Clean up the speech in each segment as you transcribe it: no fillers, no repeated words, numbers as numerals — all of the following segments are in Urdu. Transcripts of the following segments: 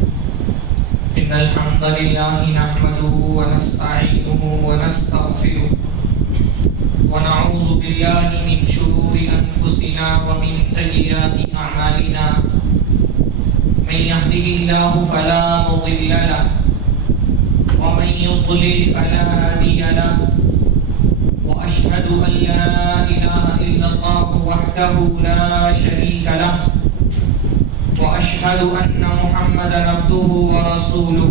إن الحمد لله نحمده ونستعينه ونستغفره ونعوذ بالله من شرور أنفسنا ومن سيئات أعمالنا من يهده الله فلا مضل له ومن يضلل فلا هادي له وأشهد أن لا إله إلا الله وحده لا شريك له وأشهد أن محمدا عبده ورسوله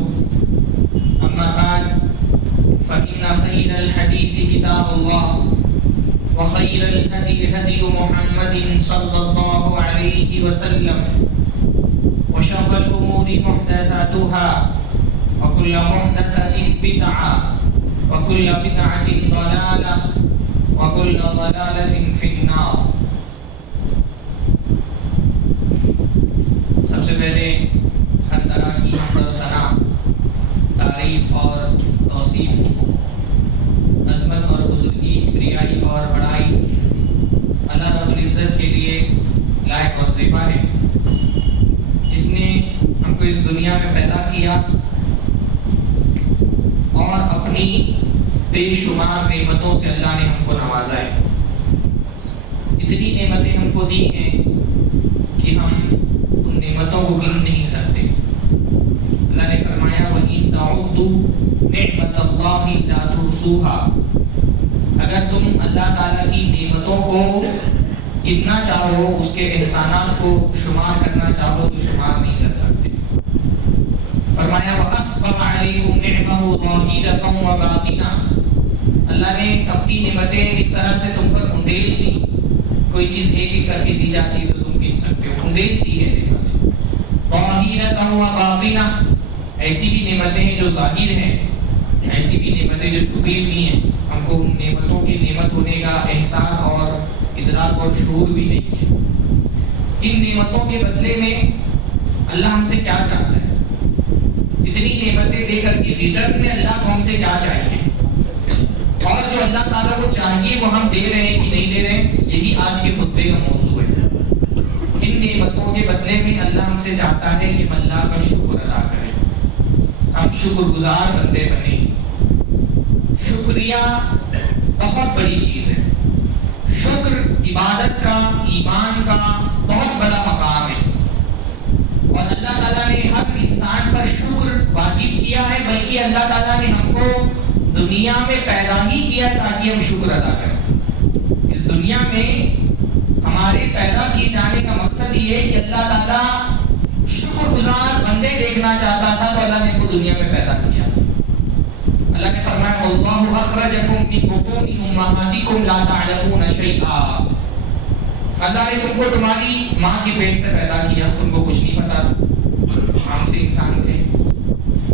أما بعد فإن خير الحديث كتاب الله وخير الهدي هدي محمد صلى الله عليه وسلم وشر الأمور محدثاتها وكل محدثة بدعة وكل بدعة ضلالة وكل ضلالة في النار. سب سے پہلے ہر طرح کی حمد و ثنا، تعریف اور توصیف، عظمت اور بزرگی، کبریائی اور بڑائی اللہ رب العزت کے لیے لائق اور زیبا ہے، جس نے ہم کو اس دنیا میں پیدا کیا اور اپنی بے شمار نعمتوں سے اللہ نے ہم کو نوازا ہے. اتنی نعمتیں ہم کو دی ہیں کہ ہم ان نعمتوں کو گن نہیں سکتے. اللہ نے فرمایا وَإِن تَعُدُّوا نِعْمَتَ اللَّهِ لَا تُحْصُوهَا. اگر تم اللہ تعالیٰ کی نعمتوں کو گننا چاہو، اس کے احسانات کو شمار کرنا چاہو تو شمار نہیں کر سکتے. فرمایا وَأَسْبَغَ عَلَيْكُمْ نِعْمَهُ ظَاهِرَةً وَبَاطِنَةً. اللہ نے اپنی نعمتیں ایک طرح سے تم پر انڈیل دی. کوئی چیز ایک ایک کر کے دی جاتی تو تم گن سکتے ہو. انڈیل دی ہے نعمتیں. ظَاهِرَةً وَبَاطِنَةً. ایسی بھی نعمتیں ہیں جو ظاہر ہیں، ایسی بھی نعمتیں جو چھپی ہوئی ہیں. ہم کو ان نعمتوں کی نعمت ہونے کا احساس اور ادراک اور شعور بھی نہیں ہے. ان نعمتوں کے بدلے میں اللہ ہم سے کیا چاہتا ہے؟ اتنی نعمتیں دے کر کے ریٹرن میں اللہ کو ہم سے کیا چاہیے، اور جو اللہ تعالیٰ کو چاہیے وہ ہم دے رہے ہیں کہ نہیں دے رہے ہیں؟ یہی آج کے خطبے کا موضوع ہے. ان نعمتوں کے بدلے میں اللہ ہم سے چاہتا ہے کہ ہم اللہ کا شکر ادا کریں، ہم شکر گزار بندے بنیں. شکریہ بہت بڑی چیز ہے. شکر عبادت کا، ایمان کا بہت بڑا مقام ہے، اور اللہ تعالیٰ نے ہر انسان پر شکر واجب کیا ہے. بلکہ اللہ تعالیٰ نے ہم کو دنیا میں پیدا ہی کیا تاکہ ہم شکر ادا کریں. اس دنیا میں ہمارے پیدا کیے جانے کا مقصد یہ ہے کہ اللہ تعالیٰ شکر گزار بندے دیکھنا چاہتا تھا، تو اللہ نے ہم کو دنیا میں پیدا کیا. اللہ نے فرمایا وَاللَّهُ أَخْرَجَكُم مِّن بُطُونِ أُمَّهَاتِكُمْ لَا تَعْلَمُونَ شَيْئًا. اللہ نے تم کو تمہاری ماں کے پیٹ سے پیدا کیا، تم کو کچھ نہیں پتا تھا، ہم سے انسان تھے.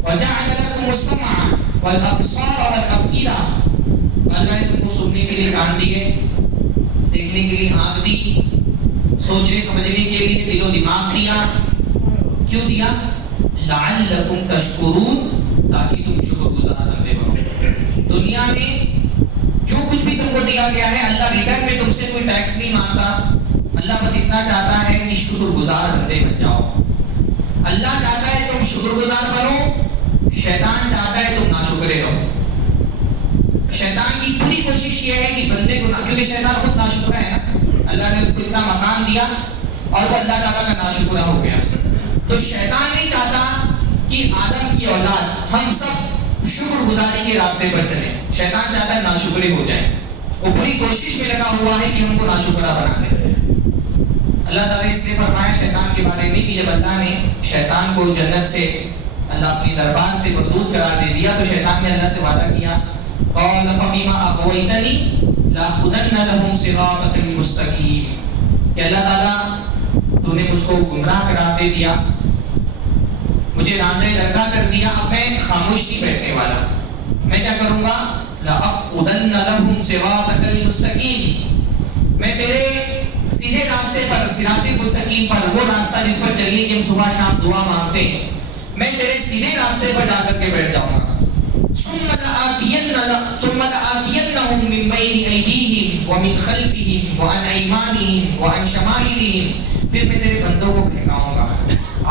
وَجَعَلَ لَكُمُ السَّمْعَ وَالْأَبْصَارَ وَالْأَفْئِدَةَ. اللہ نے تم کو سننے کے لیے کان دیے، دیکھنے کے لیے آنکھ دی، سوچنے سمجھنے کے لیے دل و دماغ دیا. کیوں دیا؟ لَعَلَّكُمْ تَشْكُرُونَ، تاکہ تم شکر گزار بندے بنو. دنیا میں جو کچھ بھی تم کو دیا گیا ہے اللہ ریٹرن میں تم سے کوئی ٹیکس نہیں مانگتا. اللہ بس اتنا چاہتا ہے کہ شکر گزار بندے بن جاؤ. اللہ چاہتا ہے تم شکر گزار بنو، شیطان چاہتا ہے تم ناشکرے رہو. شیطان کی پوری کوشش یہ ہے کہ بندے کو کیونکہ شیطان خود ناشکرا ہے نا، اللہ نے اس کو اتنا مقام دیا اور وہ اللہ تعالیٰ کا ناشکرا ہو گیا. تو شیطان نہیں چاہتا کہ آدم کی اولاد ہم سب شکر گزاری کے راستے پر چلیں. شیطان چاہتا ہے ناشکرے ہو جائیں. وہ پوری کوشش میں لگا ہوا ہے کہ ہم کو ناشکرا بنا دے. اللہ تعالیٰ نے اس لیے فرمایا شیطان کے بارے میں کہ جب اللہ نے شیطان کو جنت سے اللہ اپنی دربار سے مردود قرار دے دیا تو شیطان نے اللہ سے وعدہ کیا قَالَ فَبِمَا أَغْوَيْتَنِي لَأَقْعُدَنَّ لَهُمْ صِرَاطَكَ الْمُسْتَقِيمَ. کہ اللہ تعالیٰ تو نے مجھ کو گمراہ قرار دے دیا، مجھے راندہ درگاہ کر دیا، اب میں خاموش نہیں بیٹھنے والا. میں کیا کروں گا؟ لَأَقْعُدَنَّ لَهُمْ صِرَاطَكَ الْمُسْتَقِيمَ. میں تیرے سیدھے راستے پر، صراط مستقیم پر، وہ راستہ جس پر چلنے کی ہم صبح شام دعا مانگتے ہیں، میں تیرے سیدھے راستے پر جا کر کے بیٹھ جاؤں گا. ثُمَّ لَآتِيَنَّهُم مِّن بَيْنِ أَيْدِيهِمْ وَمِنْ خَلْفِهِمْ وَعَنْ أَيْمَانِهِمْ وَعَنْ شَمَائِلِهِمْ. پھر میں تیرے بندوں کو بہکاؤں گا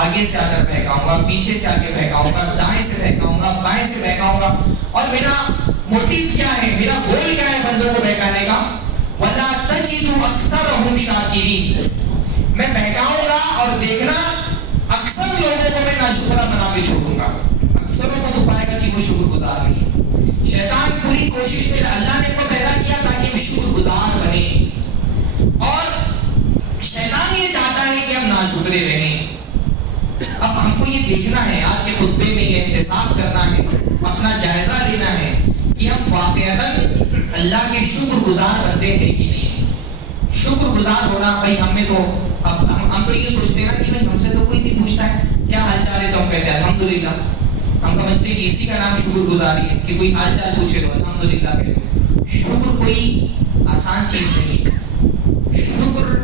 آگے سے آ کر بہکاؤں گا، پیچھے سے آگے بہکاؤں گا، دائیں سے بہکاؤں گا، بائیں سے بہکاؤں گا. اور میرا موٹیو کیا ہے، میرا گول کیا ہے بندوں کو بہکانے کا؟ وَلَا تَجِدُ أَكْثَرَهُمْ شَاكِرِينَ. میں بہکاؤں گا اور دیکھنا اکثر لوگوں کو میں ناشکرا بنا کے چھوڑوں گا. اکثروں کو تو پائے گا کہ وہ شکر گزار نہیں ہے. شیطان پوری کوشش میں، اللہ نے کو پیدا کیا تاکہ ہم شکر گزار بنیں، اور شیطان یہ چاہتا ہے کہ ہم ناشکرے رہیں. اب ہم کو یہ دیکھنا ہے، آج کے خطبے میں یہ احتساب کرنا ہے، اپنا جائزہ لینا ہے کہ ہم واقعتاً اللہ کے شکر گزار بندے ہیں کہ نہیں. شکر گزار ہونا بھائی ہمیں تو اب ہم تو یہ سوچتے ہیں نا کہ بھائی ہم سے تو کوئی نہیں پوچھتا ہے کیا حال چال ہے تو ہم کہتے ہیں الحمدللہ. ہم سمجھتے ہیں کہ اسی کا نام شکر گزاری ہے کہ کوئی حال چال پوچھے تو الحمدللہ کہتے ہیں. شکر کوئی آسان چیز نہیں ہے. شکر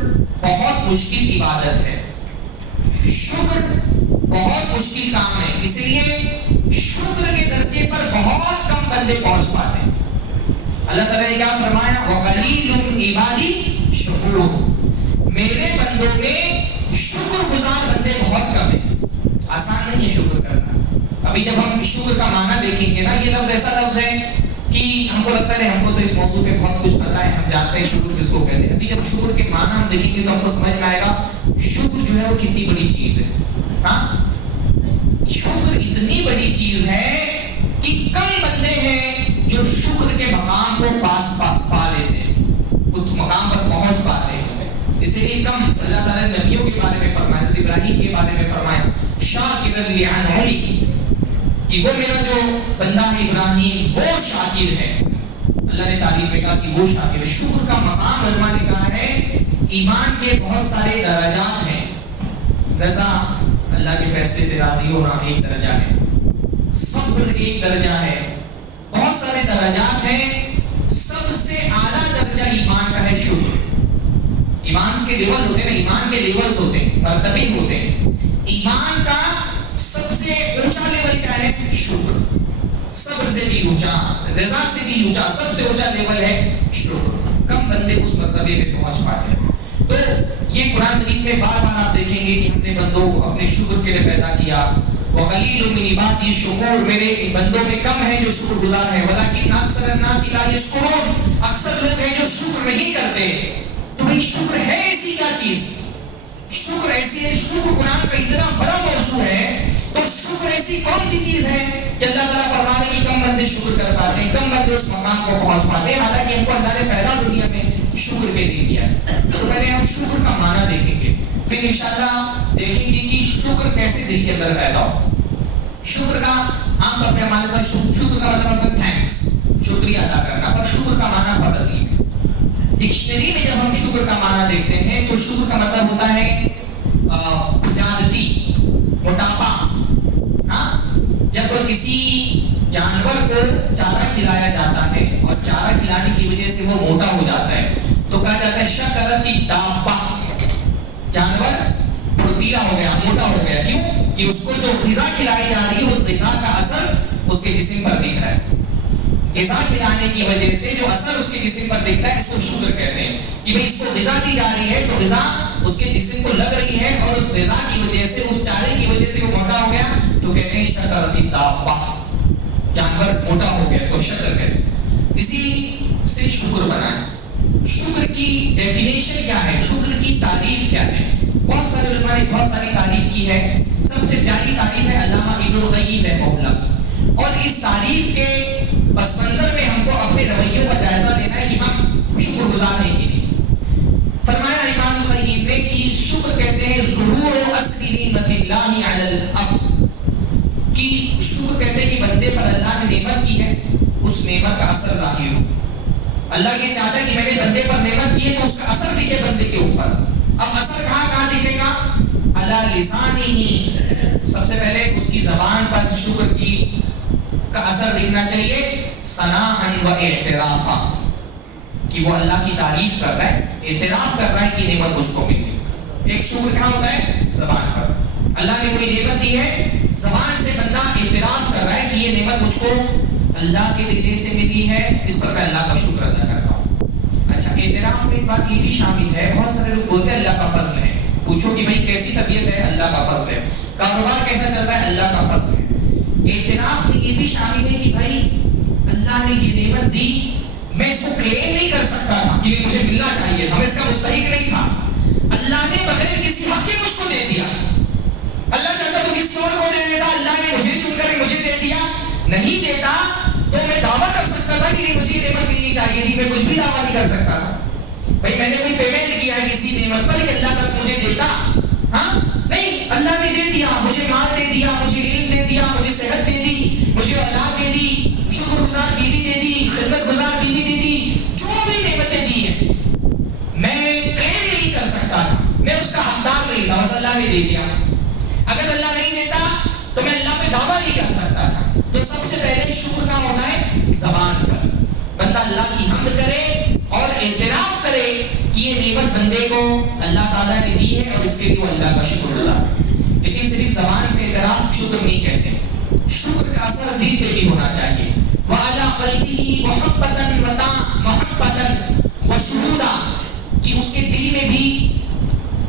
بہت مشکل عبادت ہے. شکر بہت مشکل کام ہے. اس لیے شکر کے درجے پر بہت کم بندے پہنچ پاتے ہیں. اللہ تعالیٰ نے کیا فرمایا؟ وَقَلِيلٌ عِبَادِي شُكُورٌ. میرے بندوں میں شکر گزار بندے بہت کم ہیں. آسان نہیں ہے شکر کرنا. ابھی جب ہم شکر کا معنی دیکھیں گے نا، یہ لفظ ایسا لفظ ہے کہ ہم کو لگتا ہے ہم کو تو اس موضوع پہ بہت کچھ پتا ہے، ہم جانتے ہیں شکر کس کو کہتے ہیں. ابھی جب شکر کے معنی ہم دیکھیں گے تو ہم کو سمجھ میں آئے گا شکر جو ہے وہ کتنی بڑی چیز ہے. ہاں، شکر اتنی بڑی چیز ہے کہ کم بندے ہیں جو شکر کے مقام کو پا لیتے ہیں، اس مقام پر پہنچ پاتے ہیں. اسی لیے کم اللہ تعالیٰ نے نبیوں کے بارے میں فرمایا، حضرت ابراہیم کے بارے میں فرمایا شاکرا لِأَنْعُمِهِ، کہ وہ میرا جو بندہ ہے ابراہیم وہ شاکر ہے. اللہ نے تعریف میں کہا کہ وہ شاکر ہے. شکر کا مقام علماء نے کہا ہے ایمان کے بہت سارے درجات ہیں. رضا، اللہ کے فیصلے سے راضی ہونا ایک درجہ ہے. صبر ایک درجہ ہے. بہت سارے درجات ہیں. سب سے اعلیٰ درجہ ایمان کا ہے شکر. ایمان کے لیول ہوتے ہیں نا، ایمان کے لیولز ہوتے ہیں، مرتبے ہوتے ہیں. ایمان کا سب سے اونچا لیول کیا ہے؟ شکر. صبر سے بھی اونچا، رضا سے بھی اونچا، سب سے اونچا لیول ہے شکر. کم بندے اس مرتبے پہ پہنچ پاتے ہیں. تو یہ قرآن مجید میں بار بار آپ دیکھیں گے کہ ہم نے بندوں کو اپنے شکر کے لیے پیدا کیا. وَقَلِيلٌ مِّنْ عِبَادِي الشُّكُورُ. میرے بندوں میں کم ہے جو شکر گزار ہے. وَلَٰكِنَّ أَكْثَرَ النَّاسِ لَا يَشْكُرُونَ. اکثر لوگ ہیں جو شکر نہیں کرتے. تو بھئی شکر ہے ایسی کیا چیز؟ شکر ایسی ہے، شکر قرآن کا اتنا بڑا موضوع ہے، تو شکر ایسی کون سی چیز ہے کہ اللہ تعالیٰ فرما رہے کہ کم بندے شکر کر پاتے ہیں، کم بندے اس مقام کو پہنچ پاتے ہیں، حالانکہ ہم کو اللہ نے پیدا دنیا میں شکر کے لیے کیا. تو پہلے ہم شکر کا معنی دیکھیں گے، پھر انشاءاللہ دیکھیں گے کہ شکر کیسے دل کے اندر پیدا ہو. شکر کا عام طور پہ ہمارے ساتھ شکر کا مطلب ہوتا ہے تھینکس، شکریہ ادا کرنا، پر شکر کا معنی بہت عظیم ہے. ڈکشنری میں جب ہم شکر کا معنی دیکھتے ہیں تو شکر کا مطلب ہوتا ہے زیادتی، موٹاپا. ہاں، جب کسی جانور کو چارہ کھلایا جاتا ہے اور چارہ کھلانے کی وجہ سے وہ موٹا ہو جاتا ہے تو کہا جاتا ہے شکرتی دابا، جانور پھرتیلا ہو گیا، موٹا ہو گیا. کیوں؟ کہ اس کو جو غذا کھلائی جا رہی ہے اس غذا کا اثر اس کے جسم پر دکھ رہا ہے. غذا کھلانے کی وجہ سے جو اثر اس کے جسم پر دکھتا ہے اس کو شکر کہتے ہیں. کہ بھئی اس کو غذا دی جا رہی ہے تو غذا اس کے جسم کو لگ رہی ہے اور اس غذا کی وجہ سے، اس چارے کی وجہ سے وہ موٹا ہو گیا تو کہتے ہیں شکرتی دابا، جانور موٹا ہو گیا، اس کو شکر کہتے ہیں. اسی سے شکر بنا ہے. شکر کی ڈیفینیشن کیا ہے؟ شکر کی تعریف کیا ہے؟ بہت سارے علماء نے بہت ساری تعریف کی ہے. سب سے پیاری تعریف ہے علامہ ابن القیم رحمہ اللہ کی. اور اس تعریف کے پس منظر میں ہم کو اپنے رویوں کا جائزہ لینا ہے کہ ہم شکر گزار ہیں کہ نہیں. فرمایا امام القیم نے کہ شکر کہتے ہیں ظہور اصل نعمت اللہ علی العبد، کہ شکر کہتے ہیں کہ بندے پر اللہ نے نعمت کی ہے، اس نعمت کا اثر ظاہر ہو. اللہ یہ چاہتا ہے کہ میں نے بندے پر نعمت کی ہے تو اس کا اثر دکھے بندے کے اوپر. اب اثر کہاں دکھے گا؟ علی لسانہ، سب سے پہلے اس کی زبان پر شکر کی کا اثر دکھنا چاہیے. ثناء و اعترافا، کہ وہ اللہ کی تعریف کر رہا ہے، اعتراف کر رہا ہے کہ نعمت مجھ کو ملی. ایک شکر کہاں ہوتا ہے؟ زبان پر. اللہ نے کوئی نعمت دی ہے، زبان سے بندہ اعتراف کر رہا ہے کہ یہ نعمت مجھ کو اللہ کے دینے سے ملی ہے، اس پر میں اللہ کا شکر ادا کرتا ہوں. اچھا، اعتراف میں ایک بات یہ بھی شامل ہے، بہت سارے لوگ بولتے ہیں اللہ کا فضل ہے. پوچھو کہ بھائی کیسی طبیعت ہے؟ اللہ کا فضل ہے. کاروبار کیسا چل رہا ہے؟ اللہ کا فضل ہے. اعتراف میں یہ بھی شامل ہے کہ بھائی اللہ نے یہ نعمت دی، میں اس کو کلیم نہیں کر سکتا تھا کہ مجھے ملنا چاہیے تھا، میں اس کا مستحق نہیں تھا. اللہ نے بغیر کسی حق کے مجھ کو دے دیا. اللہ چاہتا تو کسی اور کو دے دیتا، اللہ نے مجھے چن کر مجھے دے دیا. نہیں دیتا تو میں دعویٰ کر سکتا تھا کہ مجھے یہ نعمت ملنی چاہیے تھی، میں کچھ بھی دعویٰ نہیں کر سکتا تھا. بھائی میں نے کوئی پیمنٹ کیا ہے کسی نعمت پر کہ اللہ تک مجھے دیتا؟ ہاں نہیں، اللہ نے دے دیا، مجھے مال دے دیا، مجھے علم دے دیا، مجھے صحت دے دی، مجھے اولاد دے دی، شکر گزار بیوی دے دی، خدمت گزار بیوی دے دی. جو بھی نعمتیں دی ہیں میں کلیم نہیں کر سکتا تھا، میں اس کا حقدار نہیں تھا، بس اللہ نے دے دیا. اگر اللہ نہیں دیتا تو میں اللہ پہ دعویٰ نہیں کر سکتا تھا. تو سب سے پہلے شکر کا ہونا ہے زبان پر. بندہ اللہ کی حمد کرے اور اعتراف کرے کہ یہ نعمت بندے کو اللہ تعالیٰ نے دی ہے اور اس کے لیے وہ اللہ کا شکر گزار ہے. لیکن صرف زبان سے اعتراف شکر نہیں کہتے، شکر کا اثر دل پہ بھی ہونا چاہیے. وَعَلَىٰ قَلْبِهِ مُحَبَّةً وَشُهُودًا، کہ اس کے دل میں بھی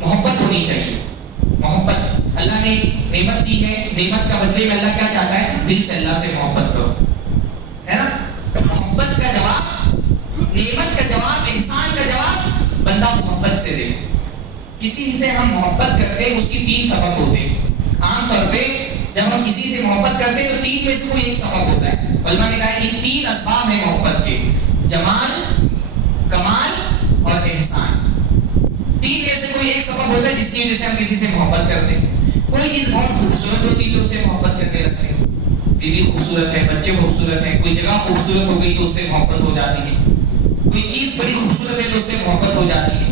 محبت ہونی چاہیے. محبت اللہ نے نعمت دی ہے، نعمت کا بدلے میں اللہ کیا چاہتا ہے؟ دل سے اللہ سے محبت کرو، ہے نا. محبت کا جواب، نعمت کا جواب، احسان کا جواب بندہ محبت سے دے. کسی سے ہم محبت کرتے ہیں اس کی 3 سبب ہوتے ہیں. عام طور پہ جب ہم کسی سے محبت کرتے ہیں تو 3 میں سے کوئی ایک سبب ہوتا ہے. علماء نے کہا ہے کہ 3 اسباب ہیں محبت کے: جمال، کمال اور احسان. 3 میں سے کوئی ایک سبب ہوتا ہے جس کی وجہ سے ہم کسی سے محبت کرتے ہیں. کوئی چیز بہت خوبصورت ہوتی ہے تو اس سے محبت کرنے لگتے ہیں. بیوی خوبصورت ہے، بچے خوبصورت ہیں، کوئی جگہ خوبصورت ہو گئی تو اس سے محبت ہو جاتی ہے. کوئی چیز بڑی خوبصورت ہے تو اس سے محبت ہو جاتی ہے.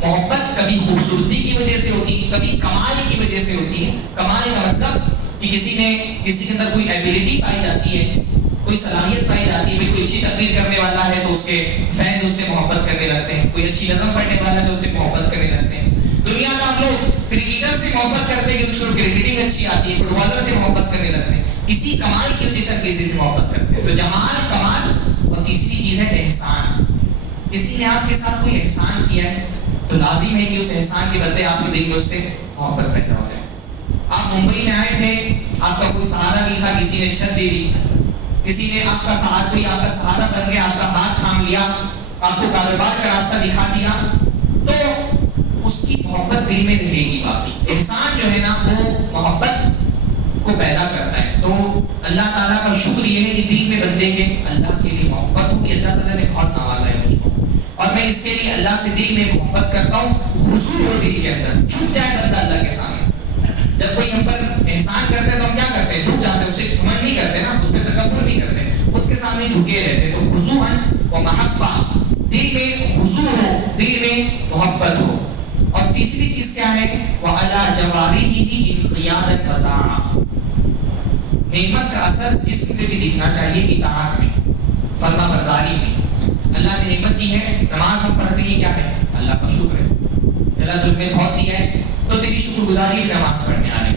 محبت کبھی خوبصورتی کی وجہ سے ہوتی ہے، کبھی کمال کی وجہ سے ہوتی ہے. کمال کا مطلب کہ کسی کے اندر کوئی ایبلٹی پائی جاتی ہے، کوئی صلاحیت پائی جاتی ہے. کوئی اچھی تقریر کرنے والا ہے تو اس کے فین اس سے محبت کرنے لگتے ہیں. کوئی اچھی نظم پڑھنے والا ہے تو اس سے محبت کرنے لگتے ہیں. دنیا کا ہم لوگ کرکٹر سے محبت کرتے ہیں کہ اس کو کرکٹنگ اچھی آتی ہے، فٹ بالر سے محبت کرنے لگتے ہیں. کسی کمال کی وجہ سے کسی سے محبت کرتے ہیں. تو جمال، کمال اور تیسری چیز ہے احسان. کسی نے آپ کے ساتھ کوئی احسان کیا ہے تو لازم ہے کہ اس احسان کے بدلے آپ کے دل میں اس سے محبت پیدا ہو جائے. آپ ممبئی میں آئے تھے، آپ کا کوئی سہارا نہیں تھا، کسی نے چھت دے دی، کسی نے آپ کا سہارا بن گیا، آپ کا ہاتھ تھام لیا، آپ کو کاروبار کا راستہ دکھا دیا، تو اس کی محبت دل میں رہے گی. باقی احسان جو ہے نا وہ محبت کو پیدا کرتا ہے. تو اللہ تعالیٰ کا شکر یہ ہے کہ دل میں بندے کے اللہ کے لیے محبت ہو کہ اللہ تعالیٰ نے بہت نوازا ہے مجھ کو اور میں اس کے لیے اللہ سے دل میں محبت کرتا ہوں. خضوع ہو دل کے اندر، جھک جائے بندہ اللہ کے سامنے. جب کوئی ہم پر احسان کرتا ہے تو ہم کیا کرتے ہیں؟ جھک جاتے ہیں. اس سے گھمنڈ نہیں کرتے نا، اس پہ تکبر نہیں کرتے، اس کے سامنے جھکے رہتے ہیں. تو خضوعاً و محبہ، دل میں خضوع ہو، دل میں محبت ہو. اور تیسری چیز کیا ہے؟ وَعَلَىٰ جَوَارِحِهِ انقيادًا وَطَاعَةً. نعمت کا اثر جسم پہ بھی دکھنا چاہیے، اطاعت میں، فرما برداری میں. اللہ نے نعمت دی ہے، نماز ہم پڑھتے ہیں، کیا ہے؟ اللہ کا شکر ہے. اللہ تم نے بہت دیا ہے تو تیری شکر گزاری میں نماز پڑھنے آ رہے.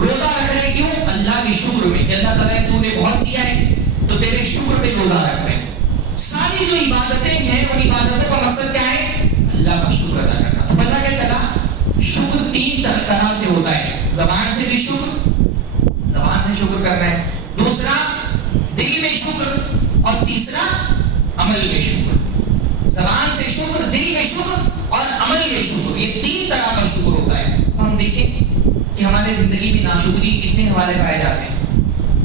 روزہ رکھ رہے کیوں؟ اللہ کے شکر میں کہ اللہ تعالیٰ نے تو نے بہت دیا ہے تو تیرے شکر پہ روزہ رکھ رہے ہیں. ساری جو عبادتیں ہیں ان عبادتوں کا مقصد کیا ہے؟ اللہ کا شکر ادا کرنا. تو پتہ کیا چلا؟ شکر 3 طرح سے ہوتا ہے. زبان سے بھی شکر، زبان سے شکر کرنا ہے. دوسرا دل میں شکر، اور تیسرا عمل میں شکر. زبان سے شکر، دل میں شکر اور عمل میں شکر. یہ 3 طرح کا شکر ہوتا ہے. ہم دیکھیں کہ ہمارے زندگی میں ناشکری کتنے حوالے پائے جاتے ہیں.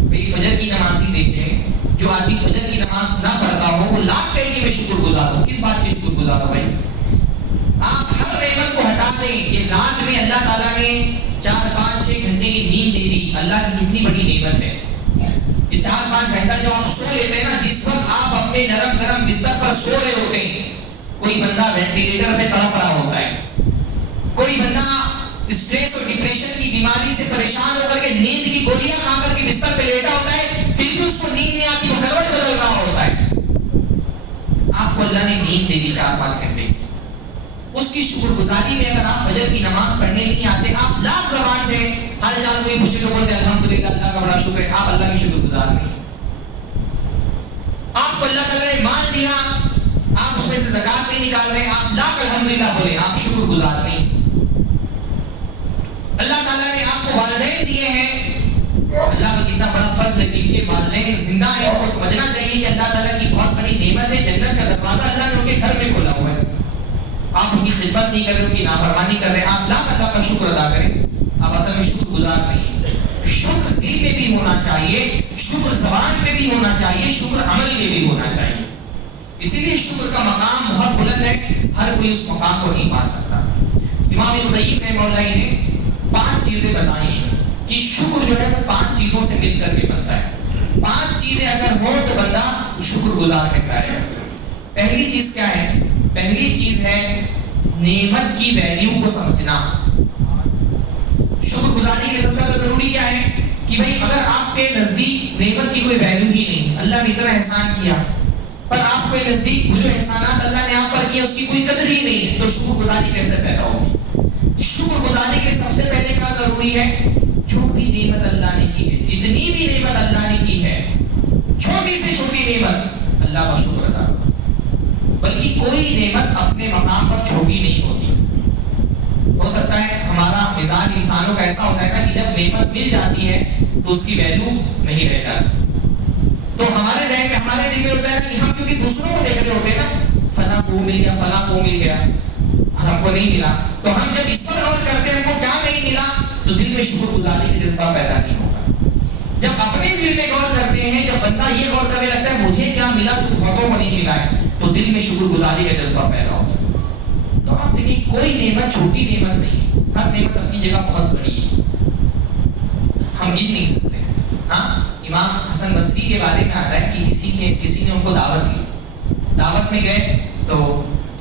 بھئی فجر کی نمازی دیکھیں، جو آدمی فجر کی نماز نہ پڑھتا ہو وہ لاکھ کہے کہ میں شکر گزار ہوں. کس بات کی شکر گزار ہوں بھائی؟ آپ ہر نعمت کو ہٹا دیں. یہ رات میں اللہ تعالیٰ نے 4 5 6 گھنٹے کی نیند دے دی. اللہ کی کتنی بڑی نعمت ہے. یہ 4 5 گھنٹہ جو آپ سو لیتے ہیں نا، جس وقت آپ اپنے نرم نرم بستر پر سو رہے ہوتے ہیں، کوئی بندہ وینٹیلیٹر پہ تڑپ رہا ہوتا ہے، کوئی بندہ اسٹریس اور ڈپریشن کی بیماری سے پریشان ہو کر کے نیند کی گولیاں کھا کر کے بستر پہ لیٹا ہوتا ہے، پھر بھی اس کو نیند نہیں آتی، وہ کروٹ بدل رہا ہوتا ہے. آپ کو اللہ نے نیند دے دی 4 5 گھنٹے کی. اس کی شکر گزاری میں اگر آپ فجر کی نماز پڑھنے نہیں آتے، آپ لاکھ زبان سے حال چال کوئی پوچھے تو بولتے الحمدللہ اللہ کا بڑا شکر ہے. آپ اللہ کی شکر گزار نہیں. آپ کو اللہ تعالیٰ نے مال دیا، آپ اس میں سے زکات نہیں نکال رہے، آپ لاکھ الحمدللہ بولے، آپ شکر گزار نہیں. اللہ تعالیٰ نے آپ کو والدین دیے ہیں، اللہ کا کتنا بڑا فضل ہے کہ ان کے والدین زندہ ہیں. ان کو سمجھنا چاہیے کہ اللہ تعالیٰ کی بہت بڑی نعمت ہے. جنت کا دروازہ اللہ نے ان کے گھر میں کھولا ہوا ہے. آپ ان کی خدمت نہیں کر رہے، ان کی نافرمانی کر رہے ہیں. آپ لاکھ اللہ کا شکر ادا کریں. آپ اصل میں شکر گزار نہیں ہیں. شکر دل میں بھی ہونا چاہیے، شکر زبان میں بھی ہونا چاہیے، شکر عمل میں بھی ہونا چاہیے. اسی لیے شکر کا مقام بہت بلند ہے، ہر کوئی اس مقام کو نہیں پا سکتا. امام ابن قیم رحمہ اللہ نے 5 چیزیں بتائی ہیں کہ شکر جو ہے وہ 5 چیزوں سے مل کر کے بنتا ہے. 5 چیزیں اگر ہو تو بندہ شکر گزار کہتا ہے. پہلی چیز کیا ہے؟ پہلی چیز ہے نعمت کی ویلیو کو سمجھنا. شکر گزاری کے لیے سب سے زیادہ ضروری کیا ہے کہ بھائی اگر آپ کے نزدیک نعمت کی کوئی ویلیو ہی نہیں، اللہ نے اتنا احسان کیا پر آپ کے نزدیک وہ جو احسانات اللہ نے آپ پر کیا اس کی کوئی قدر ہی نہیں ہے، تو شکر گزاری کیسے پیدا ہوگی؟ شکر گزاری کے لیے سب سے پہلے کیا ضروری ہے؟ جو بھی نعمت اللہ نے کی ہے، جتنی بھی نعمت اللہ نے کی ہے، چھوٹی سے چھوٹی نعمت، اللہ کا شکر ادا کرو. بلکہ کوئی نعمت اپنے مقام پر چھوٹی نہیں ہوتی. ہو سکتا ہے ہمارا مزاج انسانوں کا ایسا ہوتا ہے نا کہ جب نعمت مل جاتی ہے تو اس کی ویلیو نہیں رہ جاتی. تو ہمارے ذہن میں، ہمارے دل میں ہوتا ہے کہ ہم کیونکہ دوسروں کو دیکھ رہے ہوتے ہیں نا، فلاں کو مل گیا، فلاں کو مل گیا، ہم کو نہیں ملا. تو ہم جب اس پر غور کرتے ہیں ہم کو کیا نہیں ملا، تو دل میں شکر گزاری کا جذبہ پیدا نہیں ہوتا. جب اپنے دل میں غور کرتے ہیں، جب بندہ یہ غور کرنے لگتا ہے مجھے کیا ملا جو بہتوں کو نہیں ملا ہے، تو دل میں شکر گزاری کا جذبہ پیدا ہوتا ہے. تو آپ دیکھیں کوئی نعمت چھوٹی نعمت نہیں ہے، ہر نعمت اپنی جگہ بہت بڑی ہے، ہم گن نہیں سکتے. ہاں، امام حسن بصری کے بارے میں آتا ہے کہ کسی نے ان کو دعوت دی. دعوت میں گئے تو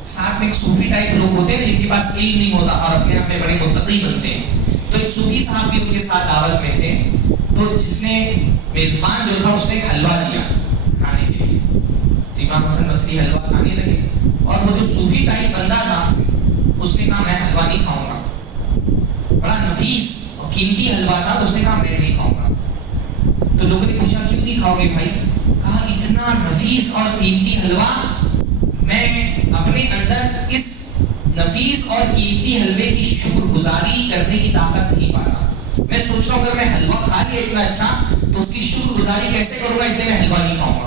ساتھ میں ایک صوفی ٹائپ لوگ ہوتے ہیں جن کے پاس علم نہیں ہوتا اور اپنے آپ میں بڑے متقی بنتے ہیں. تو ایک صوفی صاحب بھی ان کے ساتھ دعوت میں تھے. تو جس نے میزبان جو تھا اس نے ایک حلوہ دیا کھانے کے لیے. امام حسن بصری حلوہ کھانے لگے اور وہ جو صوفی ٹائپ بندہ تھا اس نے کہا میں حلوہ نہیں کھاؤں گا. بڑا نفیس اور قیمتی حلوہ تھا تو اس نے کہا میں نہیں کھاؤں گا. تو لوگوں نے پوچھا کیوں نہیں کھاؤ گے بھائی؟ کہا اتنا نفیس اور قیمتی حلوہ میں اپنے اندر اس نفیس اور قیمتی حلوے کی شکر گزاری کرنے کی طاقت نہیں پا رہا. میں سوچ رہا ہوں اگر میں حلوہ کھا لیا اتنا اچھا تو اس کی شکر گزاری کیسے کروں گا، اس لیے میں حلوہ نہیں کھاؤں گا.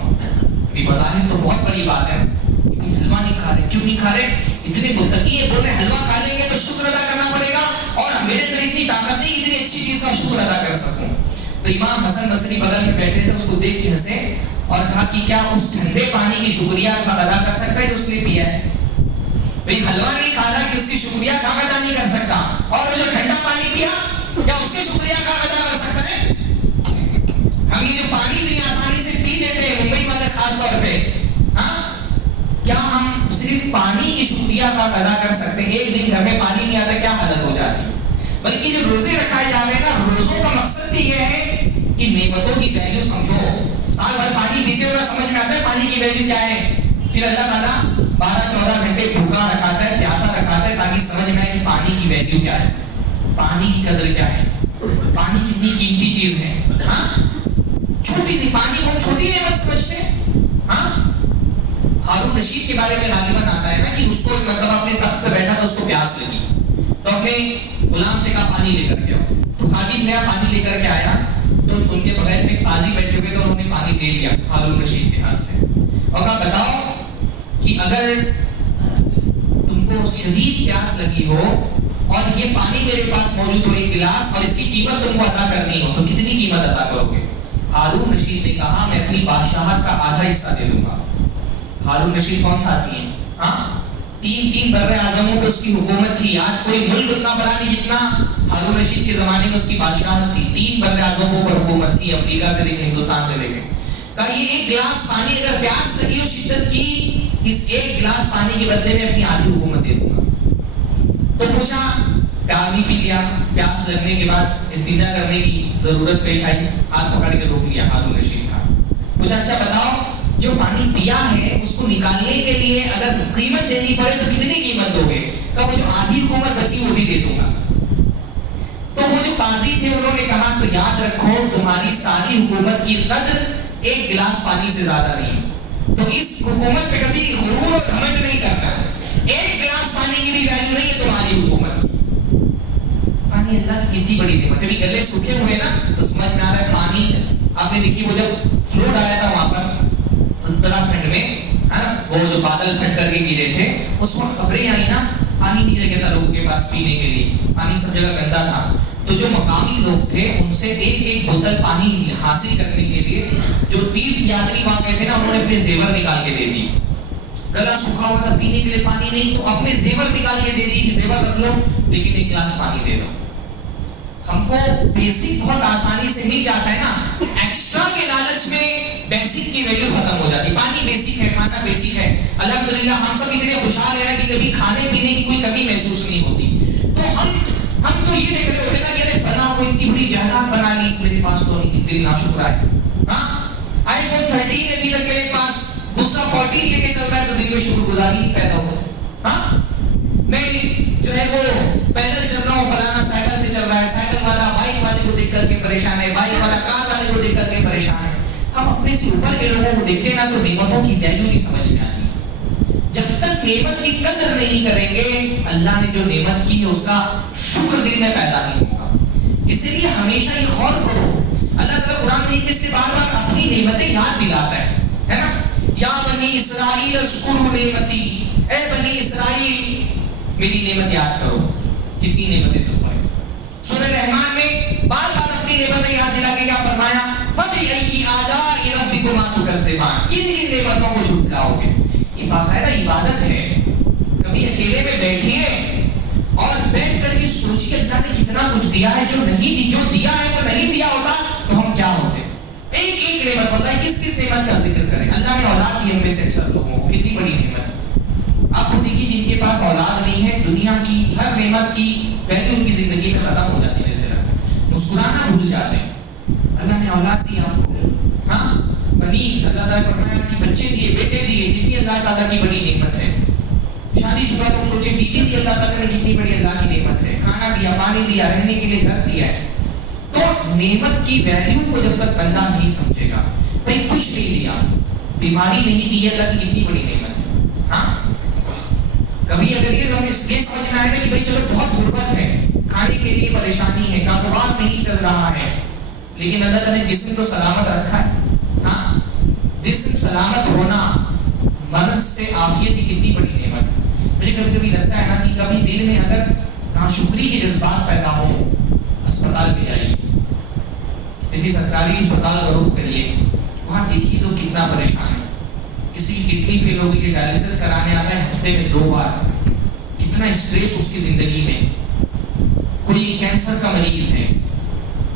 بظاہر تو بہت بڑی بات ہے کہ حلوہ نہیں کھا رہے. کیوں نہیں کھا رہے؟ اتنے متقی ہیں، بول رہے حلوہ کھا لیں گے تو شکر ادا کرنا پڑے گا اور میرے اندر اتنی طاقت نہیں اتنی اچھی چیز کا شکر ادا کر سکوں. تو امام حسن بصری بغل میں بیٹھے تھے، اس کو دیکھ کے ہنسے اور کہا کہ کیا اس ٹھنڈے پانی کی شکریہ ادا کر سکتا ہے جو اس نے پیا ہے؟ بھئی حلوہ نہیں کھا رہا کہ اس کی شکریہ کا ادا نہیں کر سکتا، اور جو ٹھنڈا پانی پیا کیا اس کے شکریہ کا ادا کر سکتا ہے؟ ہم یہ جو پانی اتنی آسانی سے پی لیتے ہیں ممبئی والے خاص طور پہ، ہاں کیا ہم صرف پانی کی شکریہ کا ادا کر سکتے ہیں؟ ایک دن گھر میں پانی نہیں آتا کیا حالت ہو جاتی. بلکہ جو روزے رکھائے جا رہے ہیں نا، روزوں کا مقصد بھی یہ ہے کہ نعمتوں کی ویلیو سمجھو. سال بھر پانی پیتے ہو نا، سمجھ میں آتا ہے پانی کی ویلیو کیا ہے. پھر اللہ تعالیٰ 12-14 گھنٹے بھوکا رکھاتا ہے، پیاسا رکھاتا ہے تاکہ سمجھ میں آئے کہ پانی کی ویلیو کیا ہے، پانی کی قدر کیا ہے، پانی کتنی قیمتی چیز ہے. ہاں چھوٹی سی پانی کو ہم چھوٹی نعمت سمجھتے ہیں. ہاں ہارون رشید کے بارے میں غالباً آتا ہے نا کہ اس کو مطلب اپنے تخت پہ بیٹھا تھا، اس کو پیاس لگی تو اپنے غلام سے کہا پانی لے کر کے آؤ. تو خادم نیا پانی لے کر کے آیا تو ان کے بغیر میں قاضی بیٹھے ہوئے تو انہوں نے پانی دے دیا ہارون رشید کے ہاتھ سے اور کہا بتاؤ کہ اگر تم کو شدید پیاس لگی ہو اور یہ پانی میرے پاس موجود ہو ایک گلاس اور اس کی قیمت تم کو ادا کرنی ہو تو کتنی قیمت ادا کرو گے؟ ہارون رشید نے کہا میں اپنی بادشاہت کا آدھا حصہ دے دوں گا. ہارون رشید کون سا آدمی ہے؟ ہاں 3 بر اعظموں پہ اس کی حکومت تھی. آج کوئی ملک اتنا بڑا نہیں جتنا ہارون رشید کے زمانے میں اس کی بادشاہت تھی. 3 بر اعظموں پر حکومت تھی، افریقہ سے لے کے ہندوستان سے لے کے. کہا یہ ایک گلاس پانی اگر پیاس لگی ہو شدت کی، اس ایک گلاس پانی کے بدلے میں اپنی آدھی حکومت دے دوں گا. تو پوچھا، پانی پی لیا، پیاس لگنے کے بعد استنجا کرنے کی ضرورت پیش آئی، ہاتھ پکڑ کے روک لیا ہارون رشید کا. پوچھا اچھا بتاؤ جو پانی پیا ہے اس کو نکالنے کے لیے اگر قیمت دینی پڑے تو کتنی قیمت دو گے؟ کہ وہ جو آدھی حکومت بچی وہ بھی دے دوں گا. تو وہ جو قاضی تھے انہوں نے کہا تو یاد رکھو تمہاری ساری حکومت کی قدر ایک گلاس پانی سے زیادہ نہیں. تو اس حکومت پہ کبھی غرور اور گھمنڈ نہیں کرتا. ایک گلاس پانی کی بھی ویلیو نہیں ہے تمہاری حکومت. پانی یہ اللہ کی کتنی بڑی نعمت ہے. گلے سوکھے ہوئے نا تو سمجھ میں آ رہا ہے پانی. آپ نے دیکھی وہ جب فلوڈ آیا تھا وہاں پر اتراکھنڈ میں ہے نا, وہ جو بادل پھٹ کر کے گرے تھے, اس وقت خبریں آئی نا, پانی نہیں رہ گیا تھا لوگوں کے پاس پینے کے لیے, پانی سب جگہ گندا تھا. تو جو مقامی لوگ تھے ان سے ایک بوتل پانی حاصل کرنے کے لیے جو تیرتھ یاتری وہاں گئے تھے نا, انہوں نے اپنے زیور نکال کے دے دی. گلا سوکھا ہوا تھا, پینے کے لیے پانی نہیں, تو اپنے زیور نکال کے دے دی کہ زیور رکھ لو لیکن ایک گلاس پانی دے دو. ہم کو بیسک بہت آسانی سے مل جاتا ہے نا, ایکسٹرا کے لالچ میں بیسک کی ویلیو ختم ہو جاتی. پانی بیسک ہے, کھانا بیسک ہے, الحمدللہ ہم سب اتنے خوشحال ہیں کہ کبھی کھانے پینے کی کوئی کمی محسوس نہیں ہوتی. تو ہم تو یہ دیکھ رہے ہوتے نا کہ ارے فلاں کو اتنی بڑی جائیداد بنا لی, میرے پاس تو نہیں, کتنی ناشکر ہے. ہاں آئی فون 13 ابھی تک میرے پاس, دوسرا 14 لے کے چل رہا ہے تو دل میں شکر گزاری نہیں پیدا ہوتا. ہاں میں جو ہے وہ پیدل چل رہا ہوں, فلانا سائیکل سے چل رہا ہے, سائیکل والا بائک والے کو دیکھ کر کے پریشان ہے, بائک والا کار والے کو دیکھ کر کے پریشان ہے. ہم اپنے سے اوپر کے لوگوں کو دیکھتے نا تو نعمتوں کی ویلیو نہیں سمجھ میں آتی. جب تک نعمت کی قدر نہیں کریں گے, اللہ نے جو نعمت کی ہے اس کا شکر دل میں پیدا نہیں ہوگا. اسی لیے ہمیشہ یہ غور کرو, اللہ تعالیٰ قرآن میں اس لیے بار بار اپنی نعمتیں یاد دلاتا ہے نا. یا بنی اسرائیل اذکروا نعمتی, اے بنی اسرائیل میری نعمت یاد کرو. کتنی نعمتیں تم پر. سورہ رحمان میں بار بار اپنی نعمتیں یاد دلا کے کیا فرمایا, فَبِأَيِّ آلَاءِ رَبِّكُمَا تُكَذِّبَانِ, کن کن نعمتوں کو جھٹلاؤ گے. یہ باقاعدہ عبادت ہے. کبھی اکیلے میں بیٹھیے اور بیٹھ کر کے سوچیے اللہ نے کتنا کچھ دیا ہے, جو نہیں دی, جو دیا ہے وہ نہیں دیا ہوتا تو ہم کیا ہوتے. ایک ایک نعمت ہوتا ہے, کس کس نعمت کا ذکر کریں. اللہ نے اولاد دی ہم میں سے اکثر لوگوں کو, کتنی بڑی نعمت ہے. آپ کو دیکھیے جن کے پاس اولاد نہیں ہے, دنیا کی ہر نعمت کی ویلیو ان کی زندگی میں ختم ہو جاتی ہے. جیسے مسکرانا بھول جاتے ہیں. اللہ نے اولاد دی آپ کو, ہاں بنی, اللہ تعالیٰ فرمایا کہ بچے دیے, بیٹے دیے, کتنی اللہ تعالیٰ کی بڑی نعمت ہے. شادی شدہ لوگ سوچے بیوی دی اللہ تعالیٰ نے کتنی بڑی اللہ کی نعمت ہے. کھانا دیا, پانی دیا, رہنے کے لیے گھر دیا ہے. تو نعمت کی ویلیو کو جب تک بندہ نہیں سمجھے گا, بھائی کچھ نہیں دیا, بیماری نہیں دی, اللہ کی کتنی بڑی نعمت ہے. ہاں کبھی اگر یہ ہم اس کے سمجھ میں آئے گا کہ بھائی چلو بہت غربت ہے, کھانے کے لیے پریشانی ہے, کاروبار نہیں چل رہا ہے, لیکن اللہ تعالیٰ نے جسم تو سلامت رکھا ہے. ہاں جسم سلامت ہونا, مرض سے عافیت کی کتنی بڑی نعمت ہے. مجھے کبھی کبھی لگتا ہے نا کہ کبھی دل میں اگر ناشکری کے جذبات پیدا ہو, اسپتال میں جائیے, کسی سرکاری اسپتال کا رخ کریے, وہاں دیکھیے لوگ کتنا پریشان ہے. کسی کی کڈنی فیل ہو گئی, ڈائلسس کرانے آتا ہے ہفتے میں 2 بار, کتنا اسٹریس اس کی زندگی میں. کوئی کینسر کا مریض ہے,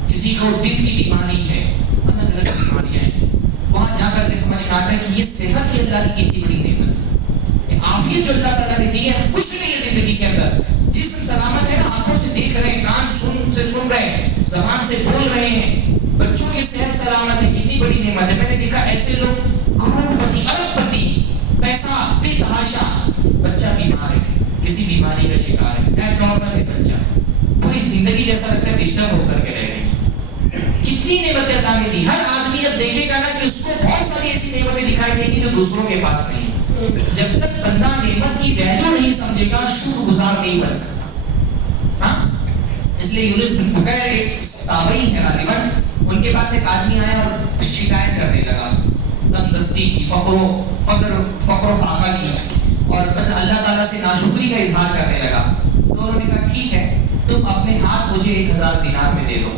کسی کو دل کی بیماری ہے, الگ الگ بیماریاں ہیں. وہاں جا کر کے سمجھ میں آتا ہے کہ یہ صحت ہی اللہ کی کتنی بڑی نعمت ہے. یہ عافیت جو اللہ تعالیٰ نے دی ہے, کچھ نہیں ہے زندگی کے اندر. جسم سلامت ہے نا, آنکھوں سے دیکھ رہے ہیں, کان سن رہے ہیں, زبان سے بول رہے ہیں, بچوں کی صحت سلامت ہے, کتنی بڑی نعمت ہے. میں نے دیکھا ایسے لوگ کروڑ پتی, ارب پتی, پیسہ بے تحاشا, بچہ بیمار ہے, کسی بیماری کا شکار ہے, ایب نارمل ہے بچہ, پوری زندگی جیسا لگتا ہے ڈسٹرب ہو کر کے رہ رہے ہیں. کتنی نعمتیں اللہ نے دی. ہر آدمی اب دیکھے گا نا کہ اس کو بہت ساری ایسی نعمتیں دکھائی دیں گی جو دوسروں کے پاس نہیں. جب تک بندہ نعمت کی ویلیو نہیں سمجھے گا, شکر گزار نہیں بن سکتا. ہاں اس لیے یونس بن بکیر ایک تابعی ہے غالباً, ان کے پاس ایک آدمی آیا اور شکایت کرنے لگا تندرستی کی, فقر و فاقہ کی, اور اللہ تعالیٰ سے ناشکری کا اظہار کرنے لگا. تو انہوں نے کہا ٹھیک ہے, تم اپنے ہاتھ مجھے 1000 دینار میں دے دو.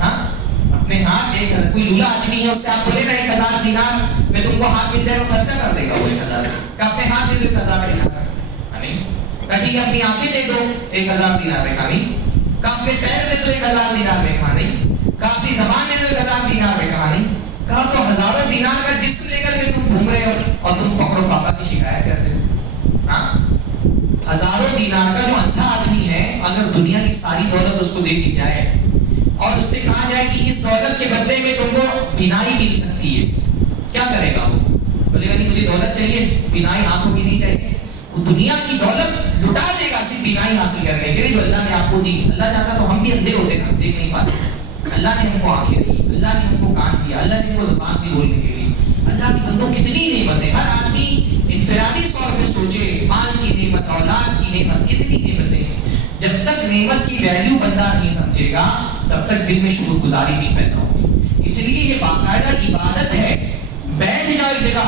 ہاں اپنے ہاتھ, ایک کوئی لولا آدمی ہے, اس سے آپ بولے گا 1000 دینار میں تم کو ہاتھ مل جائے, وہ خرچہ کر دے گا وہ 1000. کہ اپنے ہاتھ دے دو 1000 دینار. ٹھیک ہے اپنی آنکھیں دے دو 1000 دینار میں کہا نہیں, کہ اپنے پیر دے دو 1000 دینار میں کہا نہیں, کہ اپنی زبان دے دو 1000 دینار میں کہا نہیں. کہا تو ہزاروں دینار کا جسم لے کر کے تم گھوم رہے ہو اور تم فقر و فاقہ کی شکایت کر رہے ہو. ہاں ہزاروں دینار کا جو اندھا آدمی ہے, اگر دنیا کی ساری دولت اس کو دے دی جائے اور اس سے کہا جائے کہ اس دولت کے بدلے میں تم کو بینائی مل سکتی ہے, کیا کرے گا وہ؟ بولے گا نہیں مجھے دولت چاہیے, بینائی آنکھوں کی نہیں چاہیے. وہ دنیا کی دولت لٹا دے گا صرف بینائی حاصل کرنے کے لیے جو اللہ نے آپ کو دی. اللہ چاہتا تو ہم بھی اندھے ہوتے نا, دیکھ نہیں پاتے. اللہ نے ہم کو آنکھیں دی, اللہ نے ہم کو کان دیا, اللہ نے ہم کو زبان دی بولنے کے لیے. اللہ کی بندوں کتنی نعمتیں. ہر آدمی انفرادی طور پہ سوچے, مال کی نعمت, اولاد کی نعمت, کتنی نعمتیں ہیں. جب تک نعمت کی ویلیو بندہ نہیں سمجھے گا تب تک دل میں شکر گزاری نہیں پیدا ہوگی. اس لیے یہ باقاعدہ عبادت ہے. بیٹھ جاؤ ایک جگہ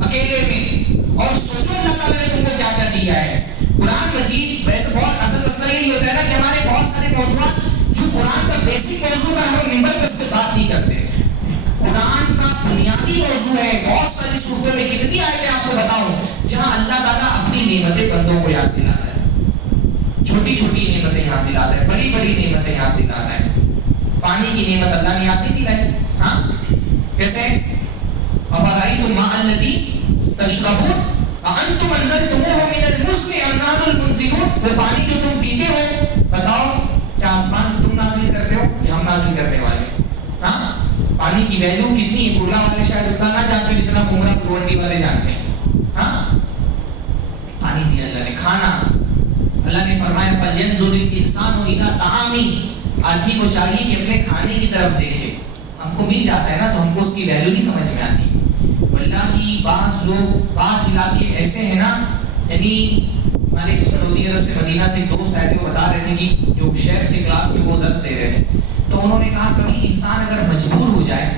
اکیلے میں اور سوچو اللہ تعالیٰ نے تم کو کیا کیا دیا ہے. قرآن مجید ویسے بہت اصل مسئلہ یہی ہوتا ہے نا کہ ہمارے بہت سارے موضوعات جو قرآن کا بیسک موضوع ہے ہم ممبر پہ اس پہ بات نہیں کرتے. قرآن کا بنیادی موضوع ہے. بہت ساری صورتوں میں کتنی آیتیں آپ کو بتاؤں جہاں اللہ تعالیٰ اپنی نعمتیں بندوں کو یاد دلاتا ہے. چھوٹی چھوٹی نعمتیں یاد دلاتا ہے, بڑی بڑی نعمتیں یاد دلاتا ہے. پانی کی نعمت اللہ نے یاد نہیں دلائی. ہاں کیسے؟ افرأیتم ماء الذی تشربون اانتم انزلتموہ من المزن ام نحن المنزلون. وہ پانی جو تم پیتے ہو بتاؤ کیا آسمان سے تم نازل کرتے ہو یا ہم نازل کرنے والے؟ ہاں پانی کی ویلیو کتنی ہے کرلا والے شاید اتنا نہ جانتے جتنا گمراہ گروڑی والے جانتے ہیں. ہاں پانی دیا اللہ نے. کھانا اللہ نے فرمایا فَلْيَنْظُرِ الْإِنسَانُ إِلَىٰ طَعَامِهِ. آدمی کو چاہیے کہ اپنے کھانے کی طرف دیکھے. ہم کو مل جاتا ہے نا تو ہم کو اس کی ویلیو نہیں سمجھ میں آتی. واللہ بعض لوگ بعض علاقے ایسے ہیں نا, یعنی ہمارے سعودی عرب سے مدینہ سے دوست آئے تھے, وہ بتا رہے تھے کہ جو شیخ کے کلاس میں وہ درس دے رہے تھے تو انہوں نے کہا کبھی انسان اگر مجبور ہو جائے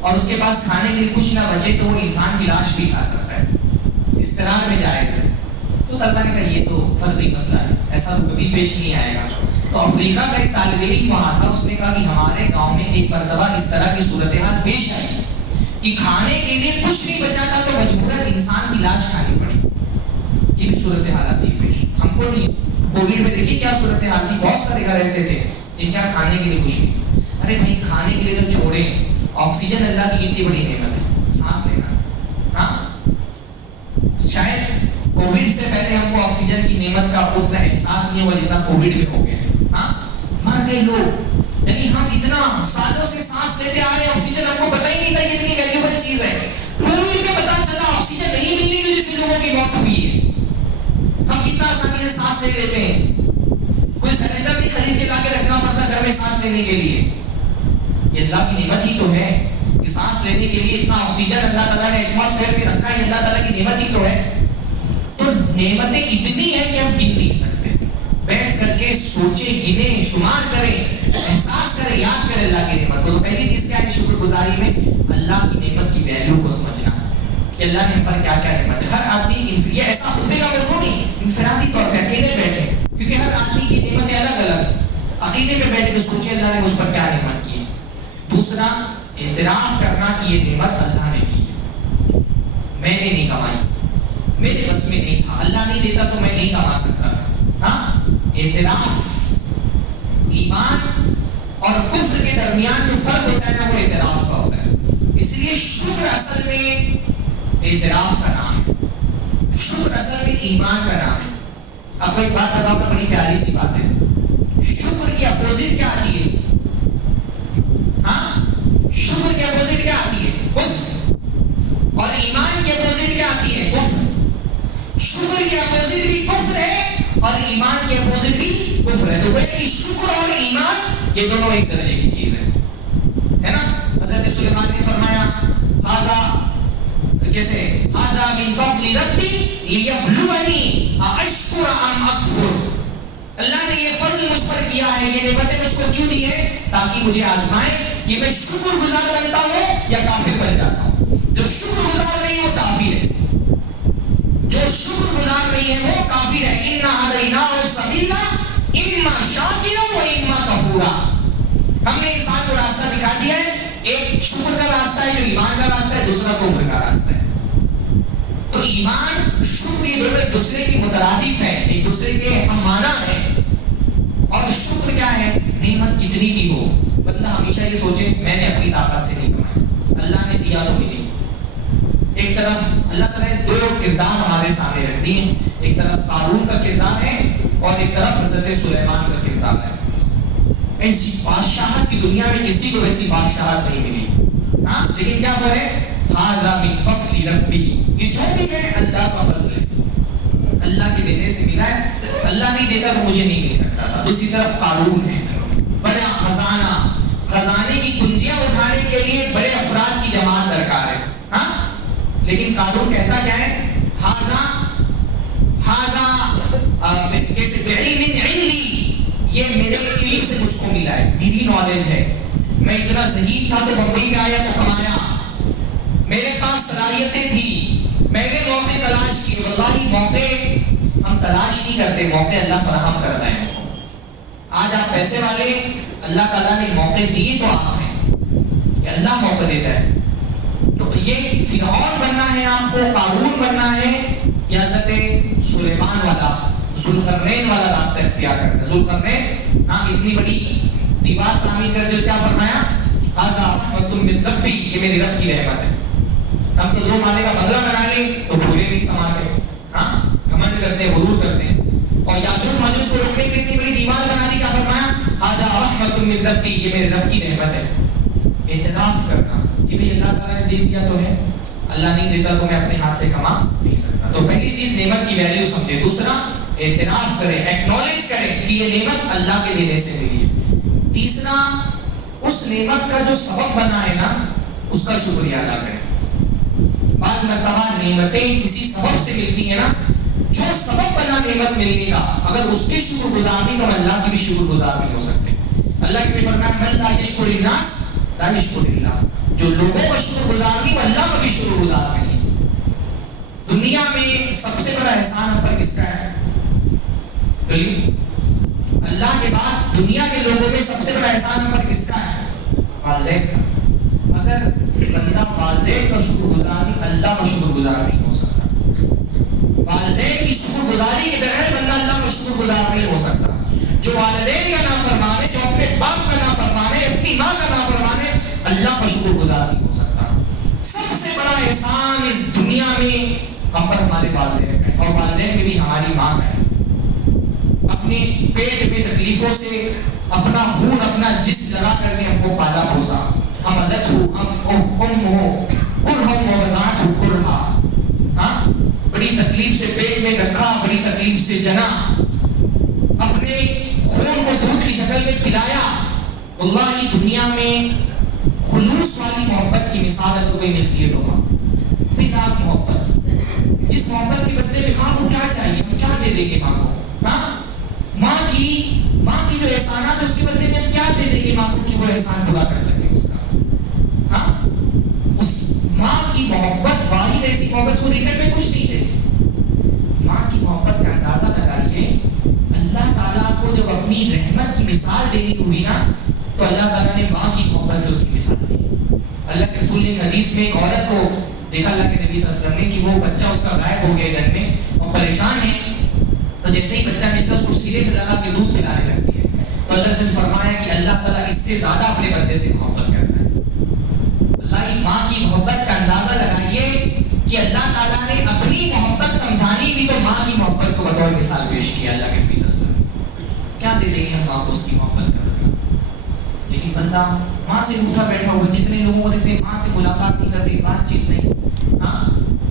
اور اس کے پاس کھانے کے لیے کچھ نہ بچے تو وہ انسان کی لاش بھی کھا سکتا ہے, اضطرار میں جائز ہے. تو اللہ نے کہا یہ تو فرضی مسئلہ ہے, ایسا تو کبھی پیش نہیں آئے گا. تو افریقہ کا ایک طالب علم وہاں تھا, اس نے کہا کہ ہمارے گاؤں میں ایک مرتبہ اس طرح کی صورتحال پیش آئی کہ کھانے کے لیے کچھ نہیں بچا تھا تو مجبوراً انسان کی لاش کھانی پڑی. یہ بھی صورتحال آتی ہے پیش. ہم کو نہیں. کووڈ میں دیکھیے کیا صورتحال تھی, بہت سارے گھر ایسے تھے جن کا کھانے کے لیے کچھ نہیں. ارے بھائی کھانے کے لیے تو چھوڑیں, آکسیجن اللہ کی کتنی بڑی نعمت ہے, سانس لینا. ہاں شاید کووڈ سے پہلے ہم کو آکسیجن کی نعمت کا اتنا احساس نہیں ہوا جتنا کووڈ میں ہو گیا. ہاں مر گئے لوگ, یعنی ہم اتنا سالوں سے سانس لیتے آ رہے ہیں, آکسیجن ہم کو پتہ ہی نہیں تھا یہ اتنی ویلیوبل چیز ہے. کووڈ میں پتہ چلا آکسیجن نہیں ملنے کی وجہ سے لوگوں کی موت ہوئی ہے. ہم کتنا آسانی سے سانس لے لیتے ہیں, کوئی سلنڈر بھی خرید کے لا کے رکھنا پڑتا گھر میں سانس لینے کے لیے. یہ اللہ کی نعمت ہی تو ہے کہ سانس لینے کے لیے اتنا آکسیجن اللہ تعالیٰ نے ایٹماسفیئر میں رکھا ہے, اللہ تعالیٰ کی نعمت ہی تو ہے. تو نعمتیں اتنی ہیں کہ ہم گن نہیں سکتے. بیٹھ کر کے سوچے, گنے, شمار کریں, احساس کریں, یاد کریں اللہ کی نعمت کو. تو پہلی چیز کیا ہے شکر گزاری میں اللہ کی نعمت کی ویلیو کو سمجھنا کہ اللہ نے ہم پر کیا کیا نعمت ہے. ہر آدمی یہ ایسا خطبے کا موضوع نہیں, انفرادی طور پہ اکیلے بیٹھے, کیونکہ ہر آدمی کی نعمتیں الگ الگ. اکیلے میں بیٹھ کے سوچے اللہ نے مجھ پر کیا نعمت کی ہے. دوسرا اعتراف کرنا کہ یہ نعمت اللہ نے دی ہے, میں نے نہیں کمائی, میرے بس میں نہیں تھا, اللہ نہیں دیتا تو میں نہیں کما سکتا تھا. ہاں اعتراف. ایمان اور کفر کے درمیان جو فرق ہوتا ہے نا وہ اعتراف کا ہوتا ہے. اس لیے شکر اصل میں اعتراف کا نام ہے, شکر اصل میں ایمان کا نام ہے. آپ کو ایک بات بتاؤں گا, بڑی پیاری سی بات ہے. شکر کی اپوزٹ کیا آتی ہے؟ ہاں شکر کی اپوزٹ کیا آتی ہے؟ کفر. اور ایمان کی اپوزٹ کیا آتی ہے؟ کفر. شکر کی اپوزٹ بھی کفر ہے اور ایمان کی اپوزٹ بھی کفر ہے. تو وہ کہ شکر اور ایمان یہ دونوں ایک درجے کی چیز ہے نا. حضرت سلیمان نے فرمایا کیسے هذا من فضل ربی لیبلونی اشکر ام اکفر. اللہ نے یہ فضل مجھ پر کیا ہے, یہ نعمتیں مجھ کو کیوں دی ہے؟ تاکہ مجھے آزمائے کہ میں شکر گزار بنتا ہوں یا کافر بن جاتا ہوں. جو شکر گزار نہیں وہ کافر ہے, جو شکر گزار نہیں ہے وہ کافر ہے. اِنَّا هَدَيْنَاهُ السَّبِيلَ إِمَّا شَاكِرًا وَإِمَّا كَفُورًا. ہم نے انسان کو راستہ دکھا دیا ہے, ایک شکر کا راستہ ہے جو ایمان کا راستہ ہے, دوسرا کفر کا راستہ ہے. تو ایمان شکر یہ دونوں ایک دوسرے کی مترادف ہیں, ایک دوسرے کے ہم معنی ہیں. اور شکر کیا ہے؟ نعمت کتنی بھی ہو بندہ ہمیشہ یہ سوچے میں نے اپنی طاقت سے نہیں کمائی, اللہ نے دیا تو ملی. ایک طرف اللہ تعالیٰ نے دو کردار ہمارے سامنے رکھ دیے, ایک طرف قارون کا کردار ہے اور ایک طرف حضرت سلیمان کا کردار ہے. ایسی بادشاہت کی دنیا میں کسی کو ویسی بادشاہت نہیں ملی. ہاں لیکن کیا ہوا ہے؟ هذا من فضل ربی, یہ جو بھی ہے اللہ کا فضل ہے, اللہ کے دینے سے ملا ہے. اللہ نہیں دیتا تو مجھے نہیں مل سکتا تھا. دوسری طرف قارون ہے, بڑا خزانہ, خزانے کی کنجیاں اٹھانے کے لیے بڑے افراد کی جماعت درکار ہے. ہاں لیکن قارون کہتا کیا ہے؟ کیسے بعلم عندی ملا ہے, میری نالج ہے, میں اتنا ذہین تھا تو بمبئی میں آیا تو کمایا, میرے پاس صلاحیتیں تھی, میں نے موقع تلاش کیے. واللہ موقع ہم تلاش نہیں کرتے, موقع اللہ فراہم کرتا ہے. آج آپ پیسے والے, اللہ تعالیٰ نے موقع دیے تو آپ ہیں, کہ اللہ موقع دیتا ہے. تو یہ فرعون بننا ہے آپ کو, قارون بننا ہے, یا حضرت سلیمان والا, ذوالقرنین والا راستہ اختیار کرنا. ذوالقرنین ہاں اتنی بڑی دیوار تعمیر کر دے, کیا فرمایا, ھذا رحمۃ من ربی, یہ میری رب کی رحمت ہے. ہم تو 2 مالے کا بنگلہ بنا لیں تو پھولے نہیں سماتے, ہاں گھمنڈ کرتے ہیں, غرور کرتے ہیں. اور یاجوج ماجوج کو روکنے کے لیے اتنی بڑی دیوار بنا دی, کیا فرمایا, ھذا رحمۃ من ربی, یہ میرے رب کی رحمت ہے. اعتراف کرنا کہ بھئی اللہ تعالیٰ نے دے دیا تو ہے, اللہ نہیں دیتا تو میں اپنے ہاتھ سے کما نہیں سکتا. تو پہلی چیز نعمت کی ویلیو سمجھے. دوسرا اعتراف کریں, ایکنالج کریں کہ یہ نعمت اللہ کے دینے سے ملی ہے. تیسرا اس نعمت کا جو سبب بنا ہے نا, اس کا شکریہ ادا کریں. بعض مرتبہ نعمتیں کسی سبب سے ملتی ہیں نا, جو سبب بنا نعمت ملنے کا, اگر اس کے شکر گزار نہیں تو اللہ کی بھی شکر گزار نہیں ہو سکتے. اللہ کے بھی فرمایا من لا یشکر الناس لا یشکر اللہ, جو لوگوں کا شکر گزار نہیں وہ اللہ کا بھی شکر گزار نہیں. دنیا میں سب سے بڑا احسان ہم پر کس کا ہے؟ اللہ کے بعد دنیا کے لوگوں میں سب سے بڑا احسان ہم پر کس کا ہے؟ والدین کا. اگر بندہ والدین کا شکر گزار نہیں, اللہ کا شکر گزار نہیں ہو سکتا. والدین کی شکر گزاری کے بغیر بندہ اللہ کا شکر گزار نہیں ہو سکتا. جو والدین کا نافرمان ہے, جو اپنے باپ کا نافرمان ہے, اپنی ماں کا نافرمان ہے, اللہ کا شکر گزار نہیں ہو سکتا. سب سے بڑا احسان اس دنیا میں ہم پر ہمارے والدین کا ہے, اور والدین میں بھی ہماری ماں کا ہے. اپنے پیٹ میں تکلیفوں سے اپنا خون اپنا جسم لگا کر کے ہم کو پالا پوسا. ہم عدت ہو, ہم ام ہو, کرہم ووضعت ہو کرہا, ہاں بڑی تکلیف سے پیٹ میں رکھا, بڑی تکلیف سے جنا, اپنے خون کو دودھ کی شکل میں پلایا. واللہ دنیا میں خلوص والی محبت کی مثال اگر کوئی ملتی ہے تو ماں. بےداغ محبت, جس محبت کے بدلے میں ماں کو کیا چاہیے, ہم کیا دے دیں گے ماں کو. ہاں ماں کی جو احسانات ہے اس کے بدلے میں ہم کیا دے دیں گے ماں کو کہ وہ احسان پورا کر سکے اس کا. ہاں اس ماں کی محبت, واحد ایسی محبت کو ریٹرن میں کچھ نہیں چاہیے. ماں کی محبت کا اندازہ لگائیے. اللہ تعالیٰ کو جب اپنی رحمت کی مثال دینی ہوئی نا, تو اللہ تعالیٰ نے ماں کی محبت سے اس کی مثال دی. اللہ کے رسول نے حدیث میں ایک عورت کو دیکھا اللہ کے نبی صلی اللہ علیہ وسلم نے, کہ وہ بچہ اس کا غائب ہو گیا جنگ میں اور پریشان ہے. تو جیسے ہی بچہ نکلا اس کو سینے سے لگا کے دودھ پلانے لگتی ہے. تو اللہ نے فرمایا کہ اللہ تعالیٰ اس سے زیادہ اپنے بندے سے محبت کرتا ہے. اللہ کی ماں کی محبت کا اندازہ لگائیے کہ اللہ تعالیٰ نے اپنی محبت سمجھانی بھی تو ماں کی محبت کو بطور مثال پیش کیا. اللہ کے نبی صلی اللہ علیہ وسلم کیا دے دیں گے ہم ماں کو اس کی محبت کرتے. لیکن بندہ ماں سے روٹھا بیٹھا ہوا, کتنے لوگوں کو دیکھتے ہیں ماں سے ملاقات نہیں کرتے, بات چیت نہیں. ہاں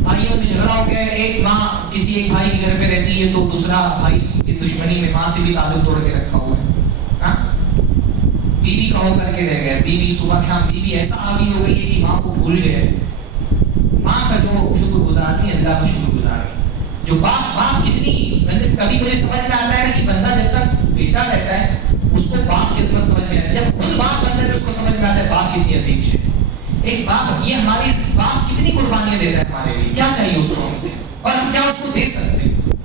بھائیوں میں جھگڑا ہو گیا ہے, ایک ماں کسی ایک بھائی کے گھر پہ رہتی ہے تو دوسرا بھائی کی دشمنی میں ماں سے بھی تعلق توڑ کے رکھا ہوا ہے. ہاں بیوی کا ہو کر کے رہ گئے, بیوی صبح شام بیوی ایسا عادی ہو گئی ہے کہ ماں کو بھول گئے. ماں کا جو شکر گزار نہیں, اللہ کا شکر گزار ہے. جو باپ کتنی, کبھی مجھے سمجھ میں آتا ہے نا کہ بندہ جب تک بیٹا رہتا ہے اس کو باپ کی عظمت سمجھ میں آتی ہے. جب خود باپ بنتا ہے تو اس کو سمجھ میں آتا ہے باپ کتنی عظیم ہے. ایک باپ, یہ ہماری باپ کتنی قربانیاں دیتا ہے ہمارے لیے, کیا چاہیے اس کو ہم سے, اور ہم کیا اس کو دے سکتے ہیں.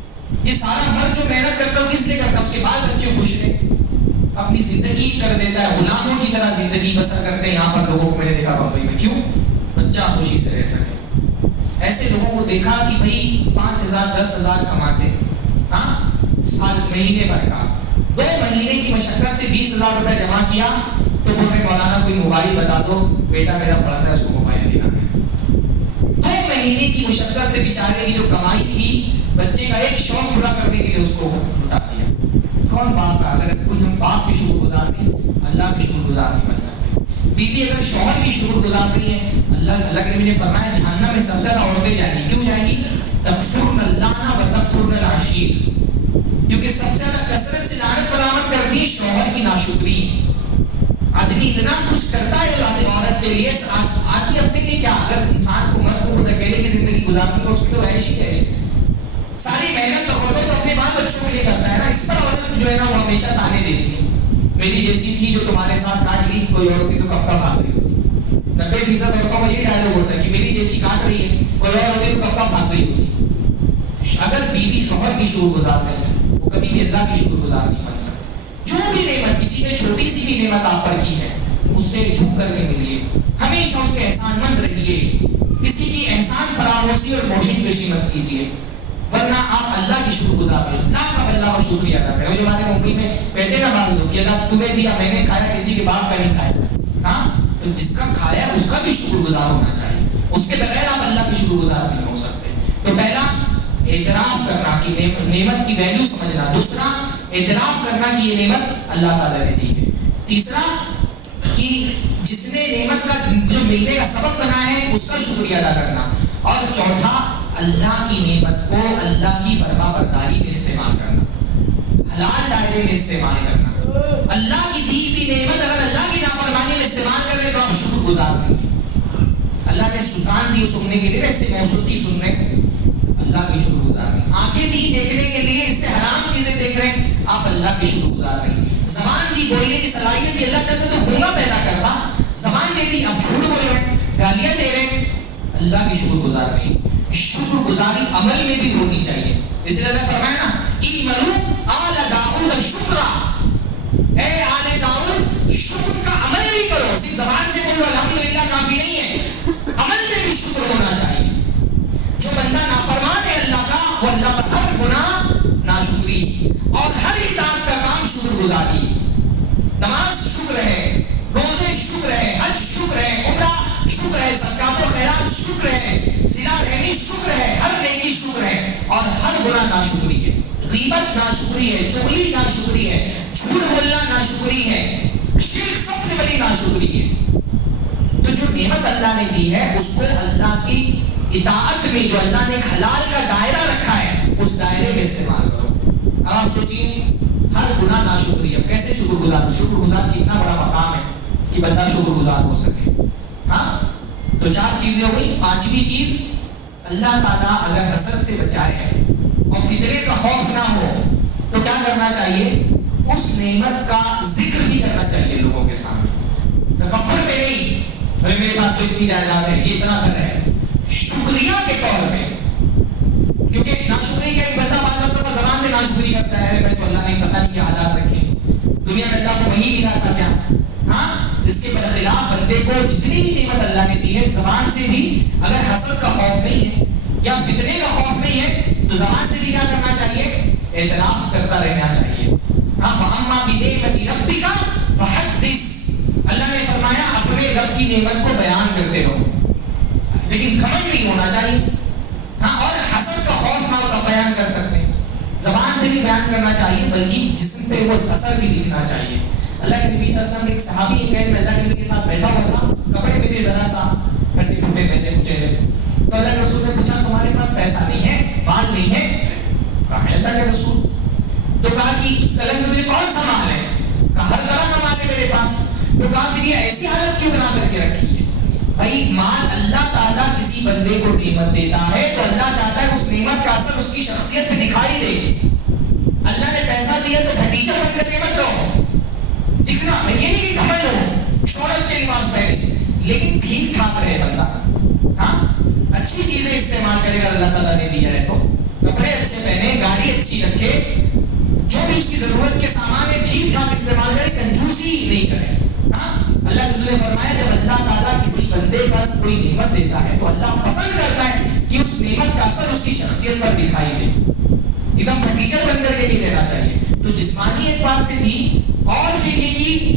یہ سارا مرد جو محنت کرتا ہوں کس لیے کرتا ہوں, اس کے بال بچے خوش رہے, اپنی زندگی کر دیتا ہے, غلاموں کی طرح زندگی بسر کرتے ہیں. یہاں پر لوگوں کو میں نے دیکھا بمبئی میں, کیوں, بچہ خوشی سے رہ سکے. ایسے لوگوں کو دیکھا کہ بھائی 5,000 10,000 کماتے, ہاں سال مہینے بھر کا, 2 مہینے کی مشقت سے 20,000 روپے جمع کیا تو بول رہے مولانا کوئی موبائل بتا دو, بیٹا میرا پڑھتا ہے اس کو موبائل دینا ہے. 2 مہینے کی مشقت سے بیچارے کی جو کمائی تھی بچے کا ایک شوق پورا کرنے کے لیے اس کو لٹا دیا. کون باپ کا, اگر کوئی ہم باپ کی شکر گزار نہیں, اللہ کی شکر گزار نہیں بن سکتے. بیوی اگر شوہر کی شکر گزار نہیں ہے, اللہ کے نبی نے فرمایا جہنم میں سب سے زیادہ عورتیں جائیں گی. کیوں جائیں گی؟ تکفرن اللہ و تکفرن العشیر, کیونکہ سب سے زیادہ کثرت سے لعنت برآمد کرتی شوہر کی ناشکری. آدمی اتنا کچھ کرتا ہے عورت کے لیے, آدمی اپنے لیے کیا, اگر انسان کو مرد کو خود اکیلے کی زندگی گزارنی ہو اس کی تو عیش ہی عیش ہے. ساری محنت تو اپنے بال بچوں کے لیے کرتا ہے نا, اس پر عورت جو ہے نا وہ ہمیشہ تانے دیتی ہے. میری جیسی تھی جو تمہارے ساتھ کاٹ لی، کوئی اور ہوتی تو کب کا بھاگ رہی ہوتی. 90% عورتوں کا یہ ڈائلاگ ہوتا ہے کہ میری جیسی کاٹ رہی ہے، کوئی اور ہوتی تو کب کا بھاگ رہی ہوتی. اگر بیوی شوہر کی شکر گزار نہیں ہے، وہ کبھی بھی اللہ کی شکر گزار نہیں بن سکتی. جو بھی نعمت کسی نے چھوٹی سی بھی نعمت آپ پر کی ہے، اس سے جھک کر کے ملیے، ہمیشہ اس کے احسان مند رہیے. کسی کی احسان فراموشی اور موشن کشی مت کیجیے، ورنہ آپ اللہ کی شکر گزار رہے. اللہ کا شکریہ ادا کریں. جو ہمارے ممکن میں کہتے نا بعض لوگ کہ اللہ تمہیں دیا، میں نے کھایا، کسی کے باپ کا نہیں کھایا. ہاں، تو جس کا کھایا اس کا بھی شکر گزار ہونا چاہیے. اس کے بغیر آپ اللہ کی شکر گزار نہیں ہو سکتے. تو پہلا اعتراف کرنا کہ نعمت کی ویلیو سمجھنا. دوسرا اعتراف کرنا کہ یہ نعمت اللہ تعالیٰ نے دی ہے. تیسرا کہ جس نے نعمت کا جو ملنے کا سبب بنا ہے اس کا شکریہ ادا کرنا. اور چوتھا اللہ کی نعمت کو اللہ کی فرما برداری میں استعمال کرنا، حلال دائرے میں استعمال کرنا. اللہ کی دی ہوئی نعمت اگر اللہ کی نافرمانی میں استعمال کر رہے تو آپ شکر گزار نہیں ہیں. اللہ نے سلطان دی سننے کے لیے، ویسے موصول دی سننے، اللہ کی شکر گزار نہیں. آنکھیں دی دیکھنے کے لیے، اس سے حرام چیزیں دیکھ رہے ہیں، آپ اللہ کی شکر گزار نہیں. زبان دی بولنے کی صلاحیت دی، اللہ چاہتے تو گنگا پیدا کرتا. زبان دے دی، اب جھوٹ بول رہے ہیں، گالیاں دے رہے ہیں، اللہ کی شکر گزار نہیں. شکر گزاری عمل میں بھی ہونی چاہیے. اس لیے اللہ فرمایا نا، اعملوا آل داؤد شکرا، اے آل داؤد شکر کا عمل بھی کرو. صرف زبان سے بولو الحمدللہ کافی نہیں ہے، عمل میں بھی شکر ہونا چاہیے. جو بندہ نافرمان ہے اللہ کا، وہ اللہ پر ہر گناہ ناشکری اور ہر اطاعت کا کام شکر گزاری. نماز شکر ہے، روزے شکر ہے، حج شکر ہے، عمرہ شکر ہے، صدقات و خیرات شکر ہے، صلہ رحمی شکر ہے، ہر نیکی شکر ہے اور ہر گناہ ناشکری ہے. غیبت ناشکری ہے، چغلی ناشکری ہے، جھوٹ بولنا ناشکری ہے، شرک سب سے بڑی ناشکری ہے. تو جو نعمت اللہ نے دی ہے اس کو اللہ کی اطاعت میں، جو اللہ نے ایک حلال کا دائرہ رکھا ہے، اس دائرے میں استعمال کرو. اب آپ سوچیے، ہر گناہ ناشکری ہے، کیسے شکر گزار؟ شکر گزار کتنا بڑا مقام ہے کہ بندہ شکر گزار ہو سکے. ہاں، تو 4 چیزیں ہو گئی. 5ویں چیز، اللہ تعالیٰ اگر حسد سے بچائے اور فتنے کا خوف نہ ہو تو کیا کرنا چاہیے؟ اس نعمت کا ذکر بھی کرنا چاہیے لوگوں کے سامنے. تکبر میں نہیں، ارے میرے پاس تو اتنی جائیداد ہے، یہ اتنا گھر ہے، شکریہ کے طور پہ. کیونکہ ناشکری کا ایک بندہ بعض وقتوں کا زبان سے ناشکری کرتا ہے، میں تو اللہ نے پتہ نہیں کیا حالات رکھے، دنیا میں اللہ کو وہی ملا تھا کیا. ہاں، اس کے برخلاف بندے کو جتنی بھی نعمت اللہ نے دی ہے، زبان سے بھی اگر حسد کا خوف نہیں ہے یا فتنے کا خوف نہیں ہے تو زبان سے بھی کیا کرنا چاہیے؟ اعتراف کرتا رہنا چاہیے. ہاں، فَأَمَّا بِنِعْمَةِ رَبِّكَ فَحَدِّثْ. اللہ نے فرمایا اپنے رب کی نعمت کو بیان کرتے رہو، لیکن گھمنڈ نہیں ہونا چاہیے. ہاں، اور حسد کا خوف نہ ہوگا بیان کر سکتے ہیں، زبان سے بھی بیان کرنا چاہیے بلکہ جسم پہ وہ اثر بھی دکھنا چاہیے. اللہ کے نبی صلی اللہ علیہ وسلم ایک صحابی یہ کہہ رہے اللہ کے نبی کے ساتھ بیٹھا ہوا تھا، کپڑے میں تھے ذرا سا پھٹے پھٹے پہنے کچھ. تو اللہ کے رسول نے پوچھا تمہارے پاس پیسہ نہیں ہے، مال نہیں ہے؟ کہا ہے اللہ کے رسول. تو کہا کہ اللہ کے نبی کون سا مال ہے؟ کہا ہر طرح کا مال ہے میرے پاس. تو کہا پھر یہ ایسی حالت کیوں بنا کر کے رکھی ہے؟ بھائی مال اللہ تعالیٰ کسی بندے کو نعمت دیتا ہے تو اللہ چاہتا ہے اس نعمت کا اثر اس کی شخصیت میں دکھائی دے. اللہ نے پیسہ دیا تو بھتیجا بن کر کے مت رہو، دکھنا. میں یہ نہیں کہ گھمنڈ ہو، شہرت کے لباس پہنے، لیکن ٹھیک ٹھاک رہے بندہ. ہاں، اچھی چیزیں استعمال کرے گا، اللہ تعالیٰ نے دیا ہے تو کپڑے اچھے پہنے، گاڑی اچھی رکھے، جو بھی اس کی ضرورت کے سامان ہے ٹھیک ٹھاک استعمال کرے، کنجوسی نہیں کرے. ہاں، اللہ کے رسول نے فرمایا جب اللہ تعالیٰ کسی بندے پر کوئی نعمت دیتا ہے تو اللہ پسند کرتا ہے کہ اس نعمت کا اثر اس کی شخصیت پر دکھائی دے. ایک دم فرنیچر بن کر کے نہیں دینا چاہیے. تو جسمانی اعتبار سے بھی، اور پھر یہ کہ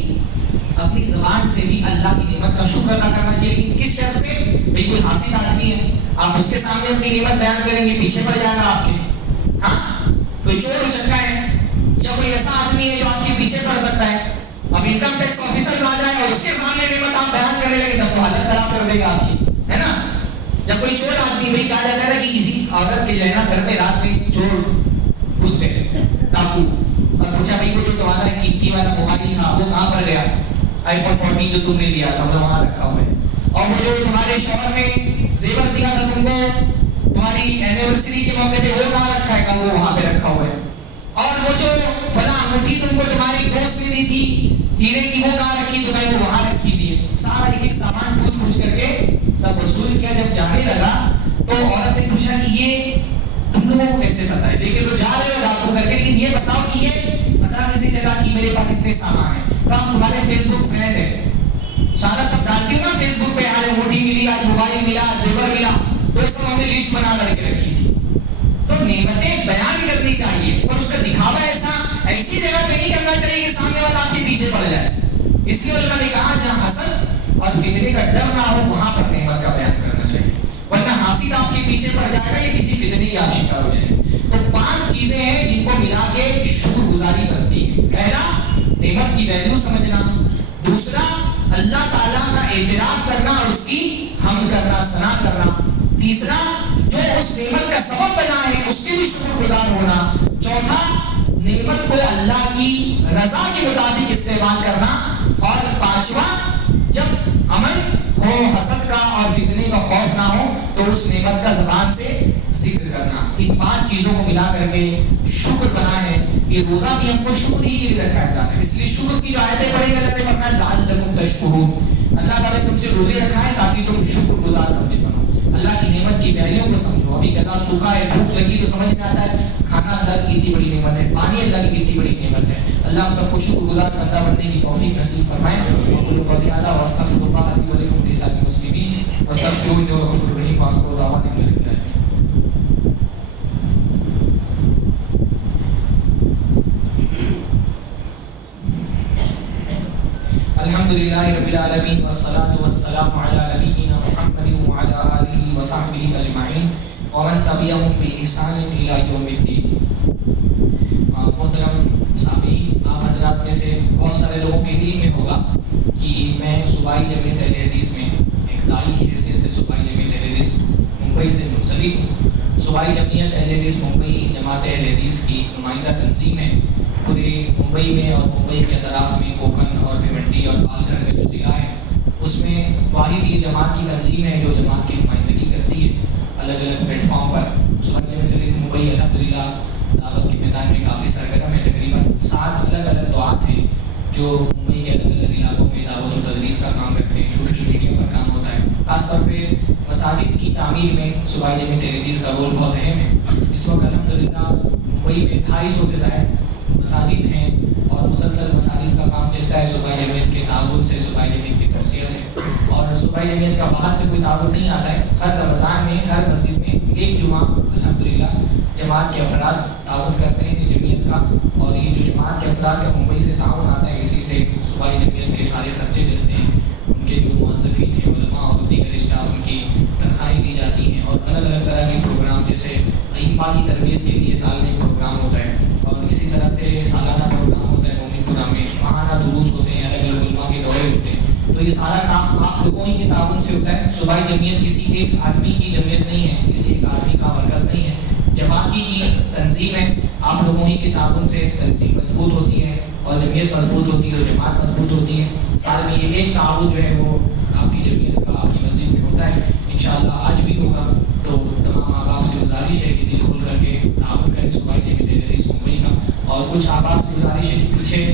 اپنی زبان سے بھی اللہ کی نعمت کا شکر ادا کرنا چاہیے. لیکن کس شرط پہ؟ بھئی کوئی حاصل آدمی ہے، آپ اس کے سامنے اپنی نعمت بیان کریں گے پیچھے پڑ جائے گا آپ کے. ہاں، کوئی چور اچکا ہے یا کوئی ایسا آدمی ہے جو آپ کے پیچھے پڑ سکتا ہے، اب انکم ٹیکس آفیسر آ جائے اور اس کے سامنے نعمت آپ بیان کرنے لگے تب تو حالت خراب کر دے گا آپ کی، ہے نا. یا کوئی چور آدمی، بھائی کہا جاتا ہے کہ کسی عورت کے جو ہے نا گھر میں رات میں چور گھس گئے، ڈاکو، اور پوچھا بھائی وہ جو تمہارا قیمتی والا موبائل تھا وہ کہاں پر گیا؟ آئی فون 14 جو تم نے لیا تھا وہ وہاں رکھا ہوا ہے. اور وہ جو تمہارے شوہر نے زیور دیا تھا تم کو تمہاری اینیورسری کے موقع پہ وہ کہاں رکھا ہے؟ وہ وہاں پہ رکھا ہوا ہے. اور وہ جو فلاں انگوٹھی تم کو تمہاری دوست نے دی تھی ہیرے کی وہ کہاں رکھی تو کہیں وہ وہاں رکھی ہوئی ہے. سارا ایک ایک سامان پوچھ کر کے سب وصول کیا. جب جانے لگا تو عورت نے پوچھا کہ یہ تم لوگوں کو کیسے پتا ہے؟ لیکن تو جا رہے ہو ڈاکو کر کے، لیکن یہ بتاؤ کہ یہ پتا کیسے چلا کہ میرے پاس اتنے سامان ہیں؟ تو ہم تمہارے فیس بک فرینڈ ہیں، سارا سب ڈالتے ہو نا فیس بک پہ، آج انگوٹھی ملی، آج موبائل ملا، آج زیور ملا، تو سب ہم نے لسٹ بنا کر کے رکھی تھی. تو نعمتیں بیان کرنی چاہیے اور اس کا دکھاوا ایسی جگہ پہ نہیں کرنا چاہیے کہ سامنے والا آپ کے پیچھے پڑ جائے. اس لیے علماء نے کہا جہاں حسد اور فتنے کا ڈر نہ ہو وہاں پر نعمت کا بیان کرنا چاہیے، ورنہ حاسد آپ کے پیچھے پڑ جائے گا یا کسی فتنے کی آپ شکار ہو جائے گا. تو 5 چیزیں ہیں جن کو ملا کے شکر گزاری بنتی ہے. پہلا، نعمت کی ویلیو سمجھنا. دوسرا، اللہ تعالیٰ کا اعتراف کرنا اور اس کی حمد کرنا، ثنا کرنا. تیسرا، جو اس نعمت کا سبب بنا ہے اس کے بھی شکر گزار ہونا. چوتھا، نعمت کو اللہ کی رضا کے مطابق استعمال کرنا. اور پانچواں، جب امن ہو، حسد کا اور فتنے کا خوف نہ ہو تو اس نعمت کا زبان سے ذکر کرنا. ان 5 چیزوں کو ملا کر کے شکر بنا ہے. یہ روزہ بھی ہم کو شکر ہی کے لیے رکھا جاتا ہے. اس لیے شکر کی جو آیتیں پڑھیں گے اللہ نے فرمایا لعلکم تشکرون، اللہ تعالیٰ نے تم سے روزے رکھا ہے تاکہ تم شکر گزار بندے بنو، اللہ کی نعمت کی ویلیو کو سمجھو. ابھی گلا سوکھا ہے، بھوک لگی تو سمجھ میں آتا ہے کھانا اللہ کی کتنی بڑی نعمت ہے، پانی اللہ کی کتنی بڑی نعمت ہے. اللہ ہم سب کو شکر گزار بندہ بننے کی توفیق نصیب فرمائے. وقولوا قولی ھذا واستغفر اللہ لی ولکم ولسائر المسلمین واستغفروہ انہ هو الغفور الرحیم. وآخر دعوانا ان الحمد للہ. الحمدللہ رب العالمین والصلاة والسلام علی نبینا محمد وعلی آلہ وصحبہ اجمعین ومن تبعہم بإحسان الی یوم الدین. محترم سامعین، آپ حضرات میں سے بہت سارے لوگوں کے علم میں ہوگا کہ میں صوبائی جمعیت اہل حدیث میں ایک داعی کی حیثیت سے صوبائی جمعیت اہل حدیث ممبئی سے منسلک ہوں. صوبائی جمعیت اہل حدیث ممبئی جماعت اہل حدیث کی نمائندہ تنظیم ہے. پورے ممبئی میں اور ممبئی کے اطراف میں کوکن اور بھیونڈی اور پال گھر کا جو ضلع ہے اس میں واحد یہ جماعت کی تنظیم ہے جو جماعت کی نمائندگی کرتی ہے الگ الگ پلیٹ فارم پر. صوبائی جمعیت اہل حدیث ممبئی الحمدللہ دعوت کے میدان میں کافی سرگرم ہے. تقریباً 7 الگ الگ دعات ہیں جو ممبئی کے الگ الگ علاقوں میں دعوت و تدریس کا کام کرتے ہیں. سوشل میڈیا پر کام ہوتا ہے. خاص طور پہ مساجد کی تعمیر میں صوبائی جمعیت اہل حدیث کا رول بہت اہم ہے. اس وقت الحمدللہ ممبئی میں 250 سے زائد مساجد ہیں اور مسلسل مساجد کا کام چلتا ہے صوبائی جمعیت کے تعاون سے، صوبائی جمعیت کی توسیع سے. اور صوبائی جمعیت کا باہر سے کوئی تعاون نہیں آتا ہے. ہر رمضان میں ہر مسجد میں ایک جمعہ الحمدللہ جماعت کے افراد تعاون کرتے ہیں جمعیت کا. اور یہ جو جماعت کے افراد کا ممبئی سے تعاون آتا ہے اسی سے صوبائی جمعیت کے سارے خرچے چلتے ہیں. ان کے جو موظفین ہیں، علماء اور دیگر اسٹاف، ان کی تنخواہیں دی جاتی ہیں. اور الگ الگ طرح کے پروگرام جیسے ائمہ کی تربیت کے لیے سال میں ایک پروگرام ہوتا ہے اور اسی طرح سے سالانہ پروگرام ہوتا ہے مومن پورہ میں، ماہانہ دروس ہوتے ہیں، الگ الگ علماء کے دورے ہوتے ہیں. تو یہ سارا کام آپ لوگوں ہی کے تعاون سے ہوتا ہے. صوبائی جمعیت کسی ایک آدمی کی جمعیت نہیں ہے، کسی ایک آدمی کا مرکز نہیں ہے، جماعتی کی تنظیم ہے. آپ لوگوں ہی کے تعاون سے تنظیم مضبوط ہوتی ہے اور جمعیت مضبوط ہوتی ہے اور جماعت مضبوط ہوتی ہے. سال میں یہ ایک تعاون جو ہے وہ آپ کی جمعیت کا آپ کی مسجد میں ہوتا ہے. انشاءاللہ آج بھی ہوگا. تو تمام احباب سے گزارش ہے کہ دل کھول کر کے تعاون کریں صوبائی جمعیت اہل حدیث ممبئی کا. اور کچھ احباب سے گزارش ہے کہ پیچھے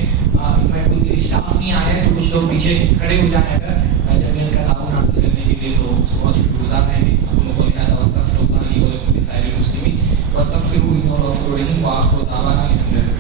میں کوئی اسٹاف نہیں آیا ہے تو کچھ لوگ پیچھے کھڑے ہو جائیں اگر جمعیت کا تعاون حاصل کرنے کے لیے تو بہت شکر گزار رہیں گے. اقول قولی ھذا واستغفر اللہ لی ولکم ولسائر المسلمین واستغفروہ انہ هو الغفور الرحیم. وآخر دعوانا الحمد للہ.